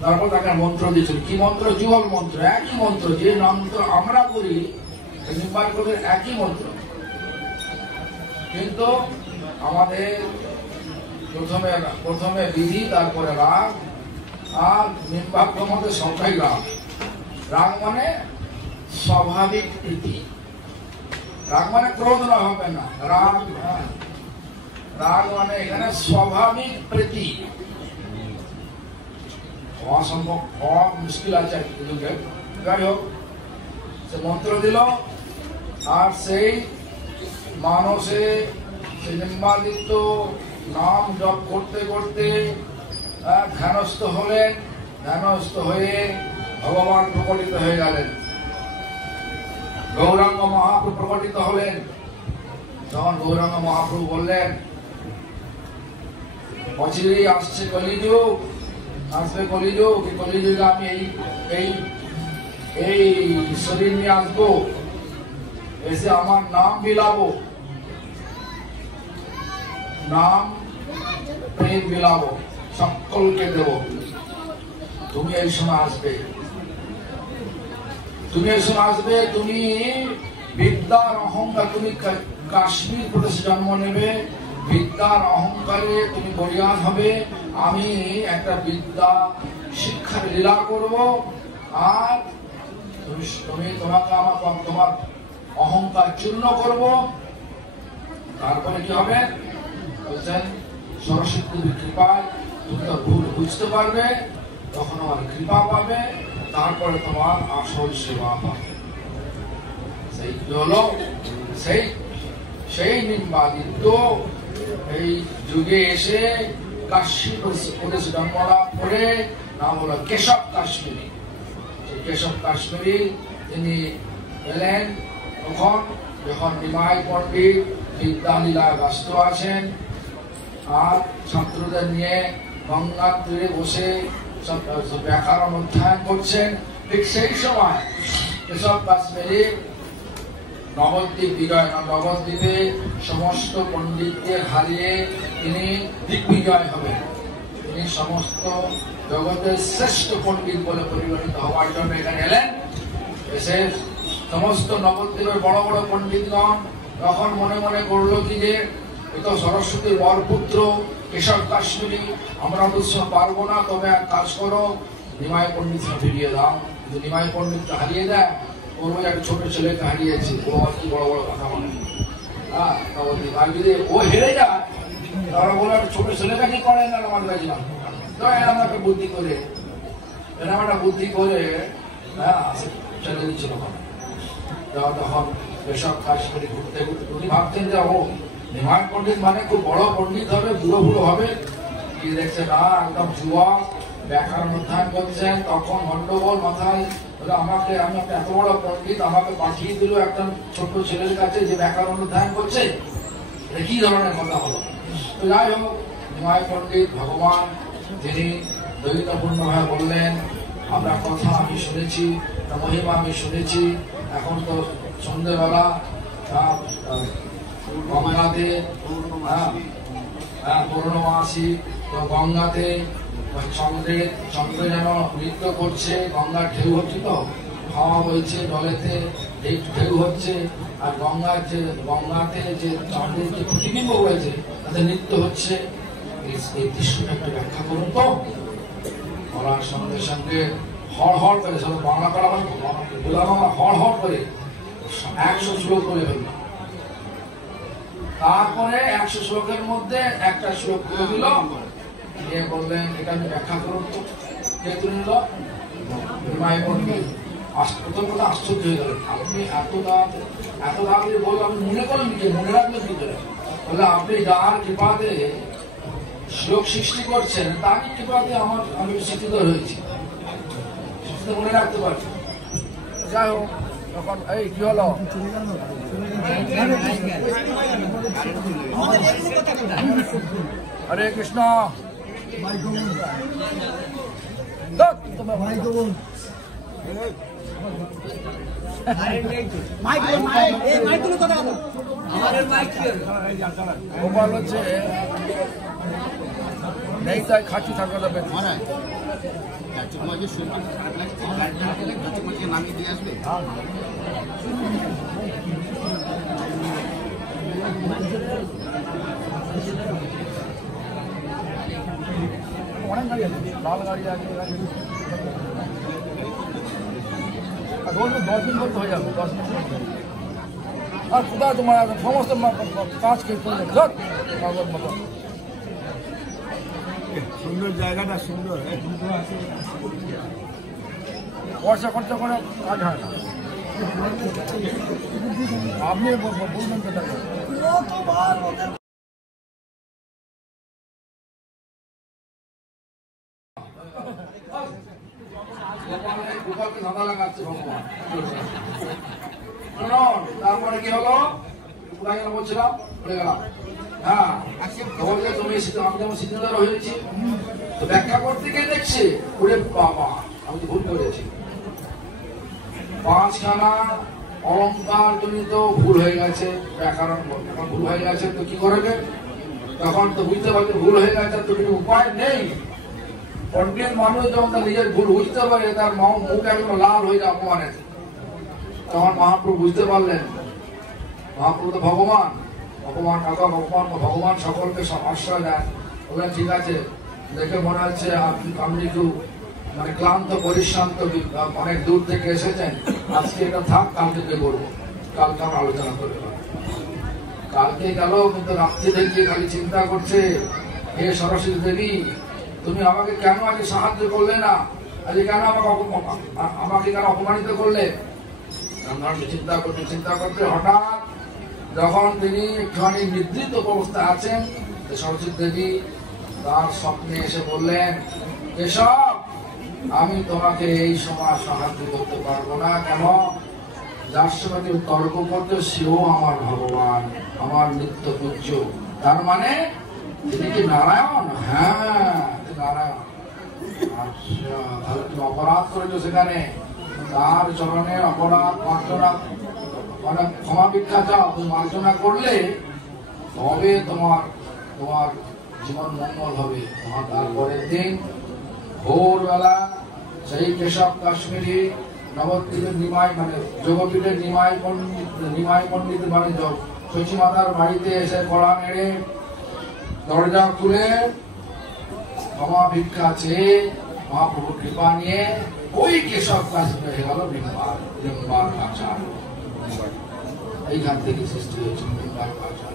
তারপর তাকে মন্ত্র দিয়েছিল। কি মন্ত্র? যুগল মন্ত্র, একই মন্ত্র, যে মন্ত্র আমরা করি নিম্বার্কদের একই মন্ত্র। কিন্তু আমাদের প্রথমে বিধি, তারপরে রাগ, আর নিম্বার্ক মধ্যে সবটাই রাগ। রাগ মানে স্বাভাবিক প্রীতি, রাগ মানে ক্রোধ না হবে না, রাগ রাগ মানে এখানে স্বাভাবিক প্রীতি। অসম্ভব মুশকিল আছে যুগে। যাই হোক, সে মন্ত্র দিল, আর সেই মানসে সেই নিম্বাদিত্য নাম জপ করতে করতে ধ্যানস্থ হলেন। ধ্যানস্থ হয়ে ভগবান প্রকটিত হয়ে গেলেন। গৌরাঙ্গ মহাপ্রভু প্রকটিত হলেন। যখন গৌরাঙ্গ মহাপ্রভু বললেন অচিরেই আসছে কলিযুগ, আসবে কলিযুগ, কলিযুগে আমি এই শরীর নিয়ে আসবো, এসে আমার নাম বিলাবো, নাম প্রেম বিলাবো, সকলকে দেব। তুমি এই সময় আসবে, তুমি এই সময় আসবে। তুমি বিদ্যার অহংকার, তুমি কাশ্মীর প্রদেশে জন্ম নেবে, বিদ্যার অহংকারে তুমি বলিয়ান হবে। আমি একটা বিদ্যা শিক্ষার লীলা করব, আর তোমাকে তোমার অহংকার চূর্ণ করব। তারপরে কি হবে বলছেন, সরস্বতী কৃপায় তুমি তো ভুল বুঝতে পারবে, তখন আমার কৃপা পাবে, তারপরে তোমার আসল সেবা পাবে। সেই হলো সেই নিম্বাদিত্য এই যুগে এসে কাশী প্রদেশে জন্মলাভ করে, নাম হলো কেশব কাশ্মীরি। কেশব কাশ্মীরি তিনি এলেন তখন, যখন নিমাই পণ্ডিত বিদ্যালীলায় ব্যস্ত আছেন, আর ছাত্রদের নিয়ে গঙ্গার তীরে বসে ব্যাকরণ অধ্যয়ন করছেন। ঠিক সেই সময় কেশব কাশ্মীরি নবদ্বীপ বিজয়, নবদ্বীপে সমস্ত পণ্ডিতদের হারিয়ে তিনি দিগ্বিজয় হবেন। তিনি সমস্ত জগতের শ্রেষ্ঠ পণ্ডিত বলে পরিগণিত হওয়ার জন্য এখানে এলেন। এসে সমস্ত নবদ্বীপের বড় বড় পণ্ডিতগণ তখন মনে মনে করলো কি যে এ তো সরস্বতীর বরপুত্র কেশব কাশ্মীরি, আমরা অবশ্য পারবো না, তবে এক কাজ করো, নিমাই পণ্ডিতকে ফিরিয়ে দাও। কিন্তু নিমাই পণ্ডিতকে হারিয়ে দেয়, ওর একটা ছোট ছেলেকে হারিয়েছে, ও কি বড় বড় কথা বলে। আর যদি ও হেরে যায়, তারা বলে একটা ছোট ছেলেকে কি করে না আমার কাছে না, তো এরকম একটা বুদ্ধি করে, এরকম একটা বুদ্ধি করে ছেলে দিচ্ছিল। তখন কেশব কাশ্মীরি ঘুরতে ঘুরতে উনি ভাবছেন যে ও নিমাই পণ্ডিত মানে খুব বড় পণ্ডিত হবে, বুড়ো বুড়ো হবে। কি দেখছে না, একদম যুবক, ব্যাকরণ অধ্যয়ন করছেন। তখন গন্ডগোল মাথায়, আমি একটা এত বড় পণ্ডিত, আমাকে পাঠিয়ে দিল একটা ছোট্ট ছেলের কাছে যে ব্যাকরণ অধ্যয়ন করছে, এটা কি ধরনের কথা হলো। তো যাই হোক, নিমাই পণ্ডিত ভগবান তিনি দৈন্যপূর্ণভাবে বললেন, আমরা কথা আমি শুনেছি, মহিমা আমি শুনেছি। এখন তো সন্ধ্যেবেলা গঙ্গাতে পূর্ণমাসী, তো গঙ্গাতে চন্দ্র যেন নৃত্য করছে, গঙ্গার ঢেউ হচ্ছে, তো হাওয়া বইছে, জলেতে ঢেউ হচ্ছে, আর গঙ্গাতে যে চন্দ্রের যে প্রতিবিম্ব রয়েছে তাদের নৃত্য হচ্ছে। এই দৃশ্যটা একটা ব্যাখ্যা করুন তো। বলার সঙ্গে সঙ্গে হড় হড় করে, সব বাংলা করা মানে হড় হড় করে 100 শ্লোক করে ফেলল। তারপরে 100 শ্লোকের মধ্যে একটা শ্লোক করে দিল, দিয়ে বললেন এটা আমি ব্যাখ্যা করুন তো। কে তুলে নিল? নিমাই পণ্ডিত। প্রথম কথা আশ্চর্য হয়ে গেল, আপনি এত তাড়াতাড়ি বললেন, আপনি মনে করেন কি, মনে রাখবেন কি করে? বললে আপনি যার কৃপাতে শ্লোক সৃষ্টি করছেন, তার কৃপাতে আমি শিক্ষিত হয়েছি, মনে রাখতে পারছি। যাই হোক, তখন এই কি হলো, হরে কৃষ্ণ। গোপাল হচ্ছে नहीं तो खाची থাকা যাবে নামিয়ে দিয়ে আসবে। অনেক গাড়ি আছে, লাল গাড়ি আছে, রোজ 10 দিন করতে হয়ে যাবে, 10 দিন আর কোথায় তোমার সমস্ত কাজ কে করে কাগজ মতো সুন্দর জায়গাটা সুন্দর পয়সা খরচা করে কাজ হয় না। আপনি বলবেন তো ধাঁধা লাগাচ্ছে ভগবান। তারপরে কি হলো কোথায় গেল বলছিলাম, ভুলে গেলাম। হ্যাঁ, তুমি আমি যেমন সিদ্ধান্ত হয়েছি তো ব্যাখ্যা করতে গিয়ে দেখছি ওরে বাবা আমি তো ভুল করেছি, 5খানা অলঙ্কার জনিত ভুল হয়ে গেছে, ব্যাকরণ ভুল হয়ে গেছে। তো কি করবে তখন? তো বুঝতে পারবে ভুল হয়ে গেছে, তো কোনো উপায় নেই। পণ্ডিত মানুষ যখন তার নিজের ভুল বুঝতে পারে তার মুখ একদম লাল হয়ে যায় অপমানে। তখন মহাপ্রভু বুঝতে পারলেন, মহাপ্রভু তো ভগবান, ভগবান সকলকে আশ্রয় দেন। বললেন ঠিক আছে, দেখে মনে হচ্ছে আপনি একটু মানে ক্লান্ত পরিশ্রান্ত, অনেক দূর থেকে এসেছেন, আজকে এটা থাক, কালকে কি করবো, কালকে আমরা আলোচনা করে। কালকে গেল কিন্তু রাত্রি থেকে খালি চিন্তা করছে, হে সরস্বতী দেবী তুমি আমাকে কেন আজ সাহায্য করলে না, আজ কেন আমাকে কেন অপমানিত করলে। চিন্তা করতে হঠাৎ যখন তিনি একটুখানি নিদ্রিত অবস্থায় আছেন, সরস্বতী দেবী তার স্বপ্নে এসে বললেন, কেশব আমি তোমাকে এই সময় সাহায্য করতে পারবো না। কেন? যার সঙ্গে তুমি তর্ক করতে সেও আমার ভগবান, আমার নিত্য পূজ্য। তার মানে তিনি কি নারায়ণ? হ্যাঁ নারায়ণ। আচ্ছা, তাহলে তুমি অপরাধ করেছো সেখানে, তার চরণে অপরাধ মার্জনা মানে ক্ষমা ভিক্ষা চাও। তুমি মার্জনা করলে তবে তোমার জীবন মঙ্গল হবে। তোমার তারপরের দিন ভোরবেলা সেই কেশব কাশ্মীরি নবদ্বীপের নিমাই মানে যোগপীঠের নিমাই পণ্ডিত মানে শচী মাতার বাড়িতে এসে কড়া নেড়ে দরজা খুলে ক্ষমা ভিক্ষা চেয়ে মহাপ্রভু কৃপা নিয়ে ওই কেশব কাশ্মীর হয়ে গেল বৃন্দার আচার। এইখান থেকে সৃষ্টি হয়েছে বৃন্দার আচার।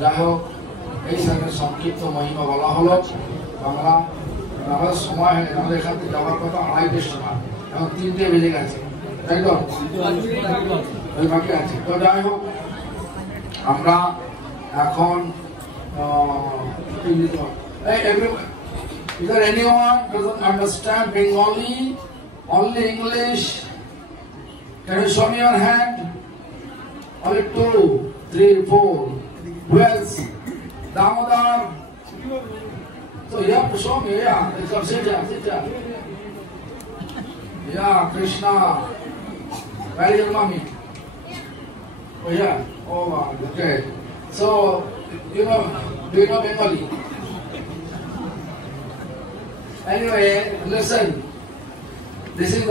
যাই হোক, এই সাথে সংক্ষিপ্ত মহিমা বলা হলো। বাংলা আমাদের সময় হয়, আমাদের এখান থেকে যাওয়ার কথা 2:30টার সময়, এখন 3টে বেজে গেছে, তাই তো ওই বাকি আছে। তো যাই হোক, আমরা এখন is there anyone doesn't understand Bengali, only English? Can you show me your hand? Only 2, 3, 4. Who else? Damodar. So you have to show me, yeah. Sit down. Yeah, Krishna. Where is your mommy? Oh yeah. Oh wow. Okay. So do you know Bengali? Anyway, listen. This is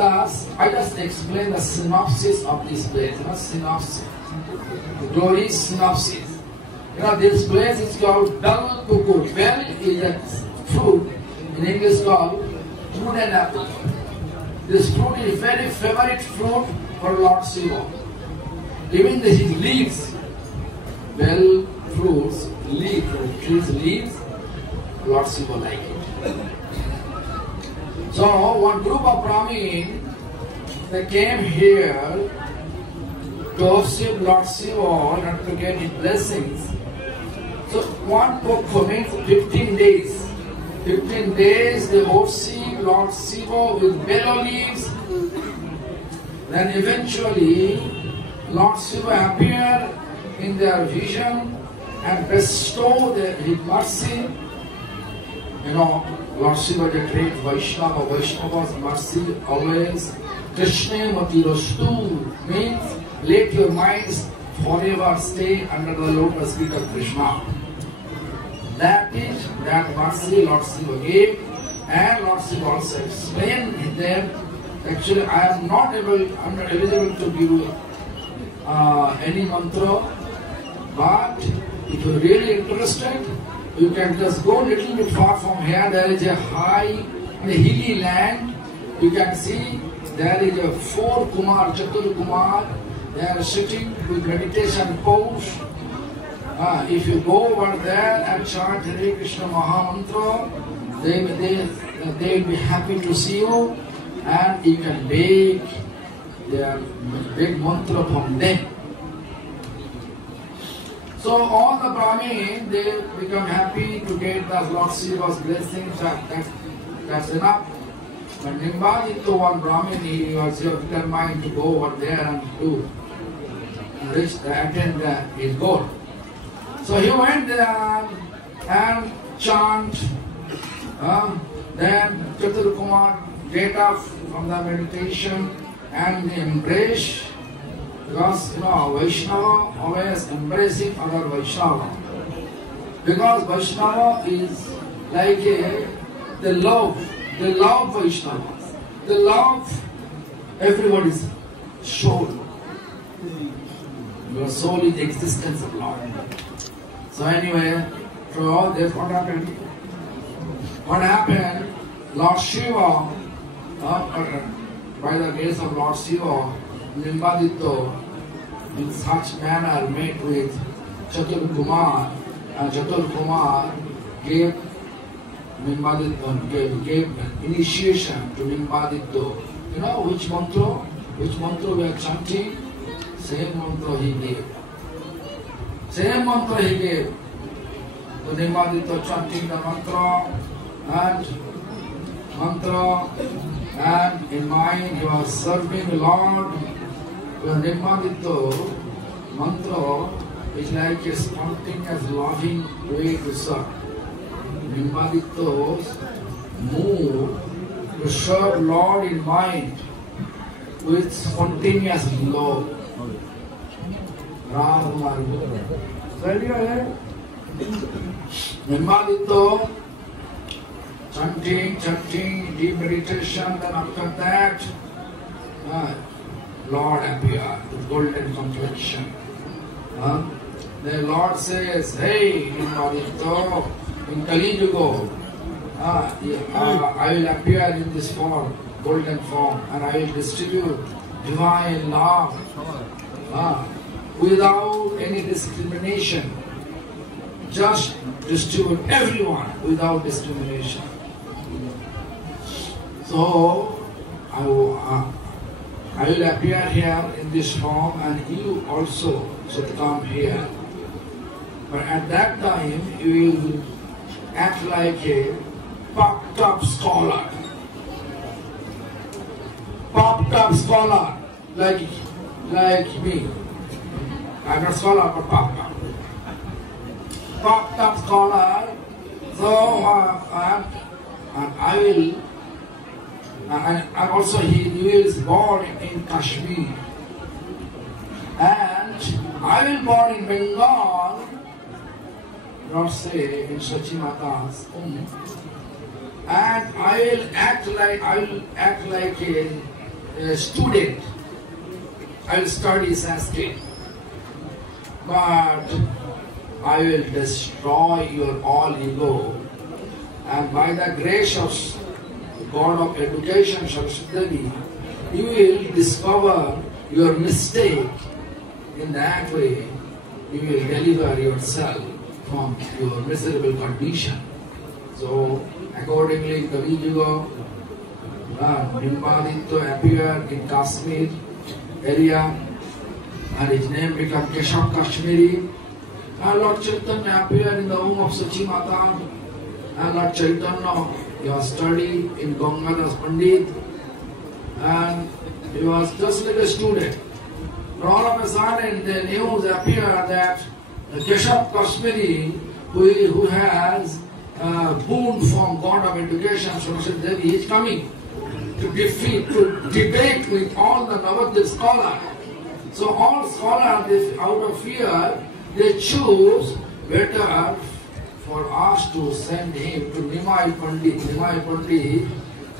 I just explain the synopsis of this place. Synopsis. The glory synopsis. This place is called Dal Kukur. Bell is a fruit, in English called fruit and apple. This fruit is very favorite fruit for Lord Shiva. Even his leaves, bell fruits, trees leaves, Lord Shiva like it. So one group of Brahmin, they came here to worship Lord Shiva and to get his blessings. So one pokho means 15 days. 15 days they worship Lord Shiva with bellow leaves. Then eventually Lord Shiva appeared in their vision and bestow his mercy. You know, Lord Shiva is a great Vaishnava. Vaishnava's mercy always. Krishna Matirostu means let your minds forever stay under the lotus feet of Krishna. That mercy Lord Shiva gave, and Lord Shiva also explained them. Actually, I am not eligible to give any mantra, but if you are really interested, you can just go a little bit far from here. There is a high, hilly land. You can see there is a 4 Kumar, Chatur Kumar. They are sitting with meditation pose. If you go over there and chant Hare Krishna Mahamantra, they will be happy to see you, and you can beg their big mantra from them. So all the Brahmins, they become happy to get the Lord Shiva's blessings. That's enough. But Nimbaditya, one Brahmin, he was determined to go over there and to attend his goal. So he went there and chant. Then Chatur Kumar get up from the meditation and embrace. Because Vaishnava always embracing other Vaishnava. Because Vaishnava is like they love Vaishnavas. They love everybody's soul. Your soul is the existence of Lord. So anyway, through all this, what happened? What happened? Lord Shiva, by the grace of Lord Shiva, Nimbaditya in such manner met with Chatur Kumar, and Chatur Kumar gave initiation to Nimbaditya. You know which mantra we are chanting? Same mantra he gave. Same mantra he gave. So Nimbaditya chanting the mantra, and in mind he was serving the Lord. The Nimbaditya mantra is like a spontaneous loving way to serve. Nimbaditya's move to serve Lord in mind with spontaneous love. So anyway, Nimbaditya chanting, deep meditation, then after that, Lord appeared with golden complexion. The Lord says, hey, Nimbaditya, in Kali Yuga, I will appear in this form, golden form, and I will distribute divine love without any discrimination. Just distribute everyone without discrimination. So, I will appear here in this form, and you also should come here. But at that time, you will act like a popped up scholar. Popped up scholar, like me. I'm not a scholar, but popped up. Popped up scholar. So, and I will. And also he is born in Kashmir. And I will born in Bengal, not say in Sachi Mata's and I will act like a student. I will study Sanskrit. But I will destroy your all ego. And by the grace of God of education, Saraswati Devi, you will discover your mistake. In that way, you will deliver yourself from your miserable condition. So, accordingly, in Kali Yuga, Nimbaditya appeared in Kashmir area, and his name became Keshav Kashmiri. And Lord Chaitanya appeared in the home of Sachi Mata, and Lord Chaitanya, he was studying in Gangadhar Pandit, and he was just like a student. But all of a sudden, the news appeared that Keshav Kashmiri, who has boon from God of education, Saraswati Devi, is coming to debate with all the Navadvip scholars. So all scholars, out of fear, they choose better for us to send him to Nimai Pandit. Nimai Pandit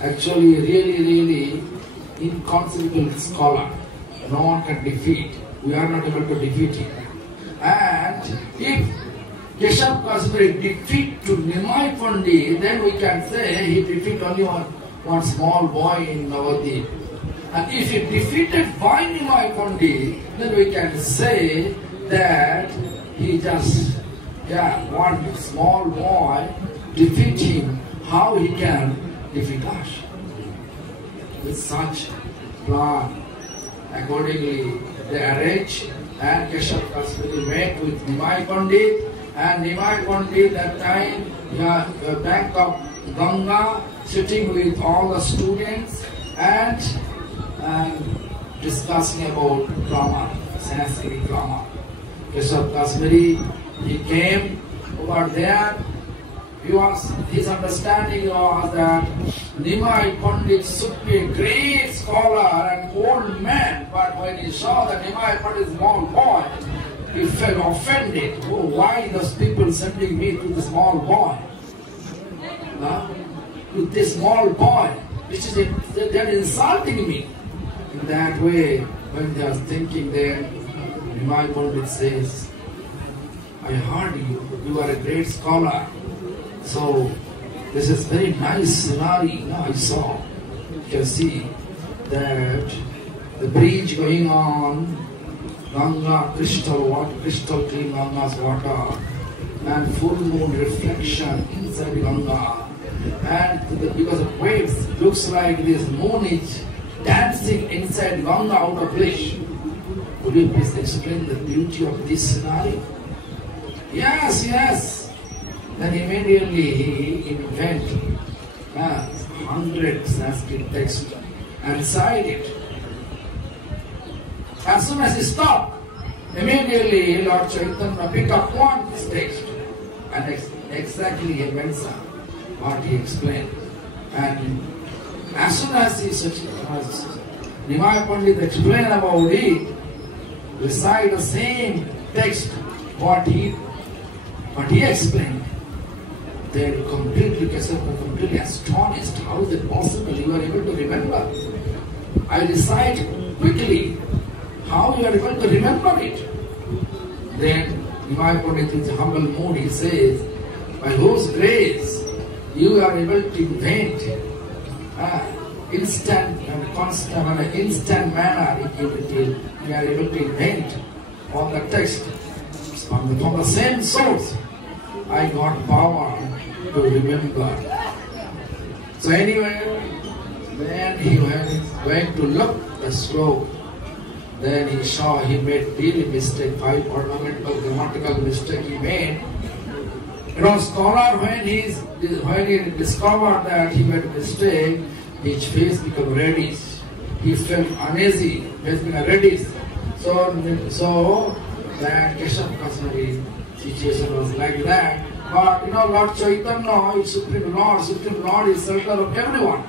actually really inconceivable scholar. No one can defeat. We are not able to defeat him. And if Keshav Kasmiri defeat to Nimai Pandit, then we can say he defeated only one small boy in Navadip. And if he defeated by Nimai Pandit, then we can say that he just, one small boy defeat him. How he can defeat us? With such plan, accordingly they arranged, and Keshav Kasmiri met with Nimai Pandit, and Nimai Pandit that time, bank of Ganga, sitting with all the students and discussing about grammar, Sanskrit grammar. Keshav Kasmiri, he came over there. His understanding was that Nimai Pandit should be a great scholar and old man, but when he saw that Nimai Pandit is a small boy, he felt offended. Oh, why those people sending me to the small boy? To this small boy, they're insulting me. In that way, when they are thinking there, Nimai Pandit says, I heard you are a great scholar. So, this is very nice scenario I saw. You can see that the bridge going on, Ganga, crystal clean Ganga's water, and full moon reflection inside Ganga. And because of waves, looks like this moon is dancing inside Ganga out of place. Would you please explain the beauty of this scenario? Yes. Then immediately he invented 100 Sanskrit texts and recited. As soon as he stopped, immediately Lord Chaitanya picked up one text and exactly he mentioned what he explained. And as soon as Nimai Pandit explained about it, recite the same text what he explained. They were completely astonished. How is it possible? You are able to remember. I recite quickly. How you are able to remember it? Then Nimai Pandit, in humble mood, he says, by whose grace you are able to invent instant and constant, in an instant manner, you are able to invent all the text from the same source. I got power to remember. So anyway, then he went to look the slope. Then he saw he made really mistake, 5 ornamental grammatical mistake he made. Scholar, when he discovered that he made a mistake, his face became reddish. He felt uneasy, face became reddish. So that Keshav Kasmiri situation was like that. But Lord Chaitanya is Supreme Lord. Supreme Lord is Sultan of everyone.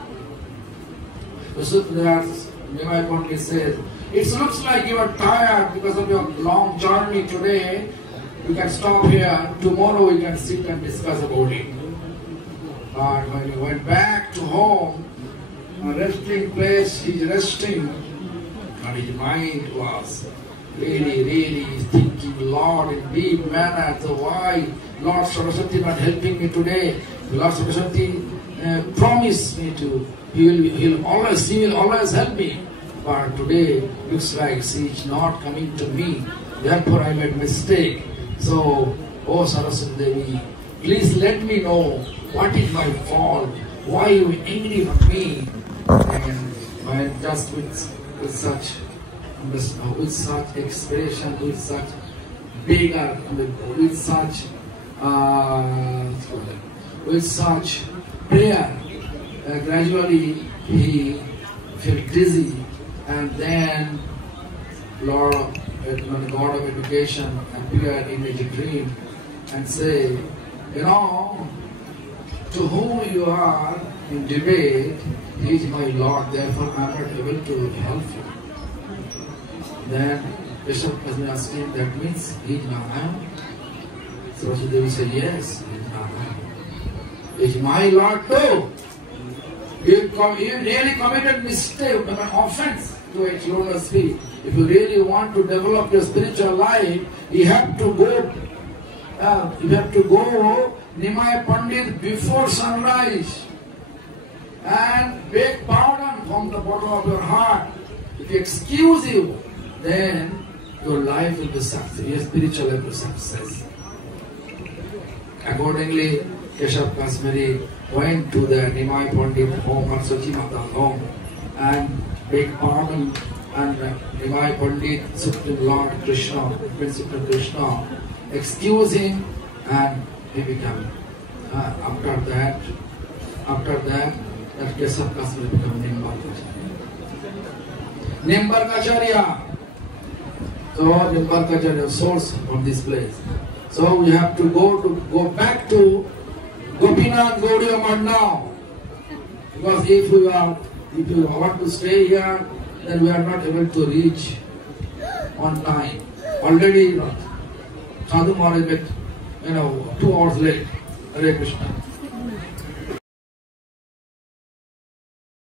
So that Nimai Pandit says, it looks like you are tired because of your long journey today. You can stop here. Tomorrow we can sit and discuss about it. But when he went back to home, a resting place, he's resting, and his mind was really thinking, Lord, in deep manner. So why Lord Saraswati not helping me today? Lord Saraswati promised me to. He will always help me. But today looks like she is not coming to me. Therefore I made mistake. So, oh Saraswati Devi, please let me know what is my fault. Why are you angry with me? And just with such expression, with such vigor, with such prayer, gradually he felt dizzy, and then Lord, God of Education appeared in a dream and say, to whom you are in debate, he is my Lord, therefore I am not able to help you. Then Keshav Kasmiri asked him, that means he is Narayan? Saraswati Devi said, yes, he is is my Lord too. You really committed mistake, an offense to a children's feet. If you really want to develop your spiritual life, you have to go. Nimai Pandit before sunrise and beg pardon from the bottom of your heart. If he excuse you, then your life will be success. Your spiritual life will be success. Accordingly, Keshav Kasmiri went to the Nimai Pandit home or Sachi Mata home and beg pardon, and Nimai Pandit, Supreme Lord Krishna, Principal Krishna, excuse him, and he became. After that, that Keshav Kasmiri became Nimbarkacharya. So Nimbarkacharya source from this place. So we have to go back to Gopinath Gaudiya Math now. Because if you want to stay here, then we are not able to reach on time. Already Sadhu Maharaj, 2 hours late. Hare Krishna.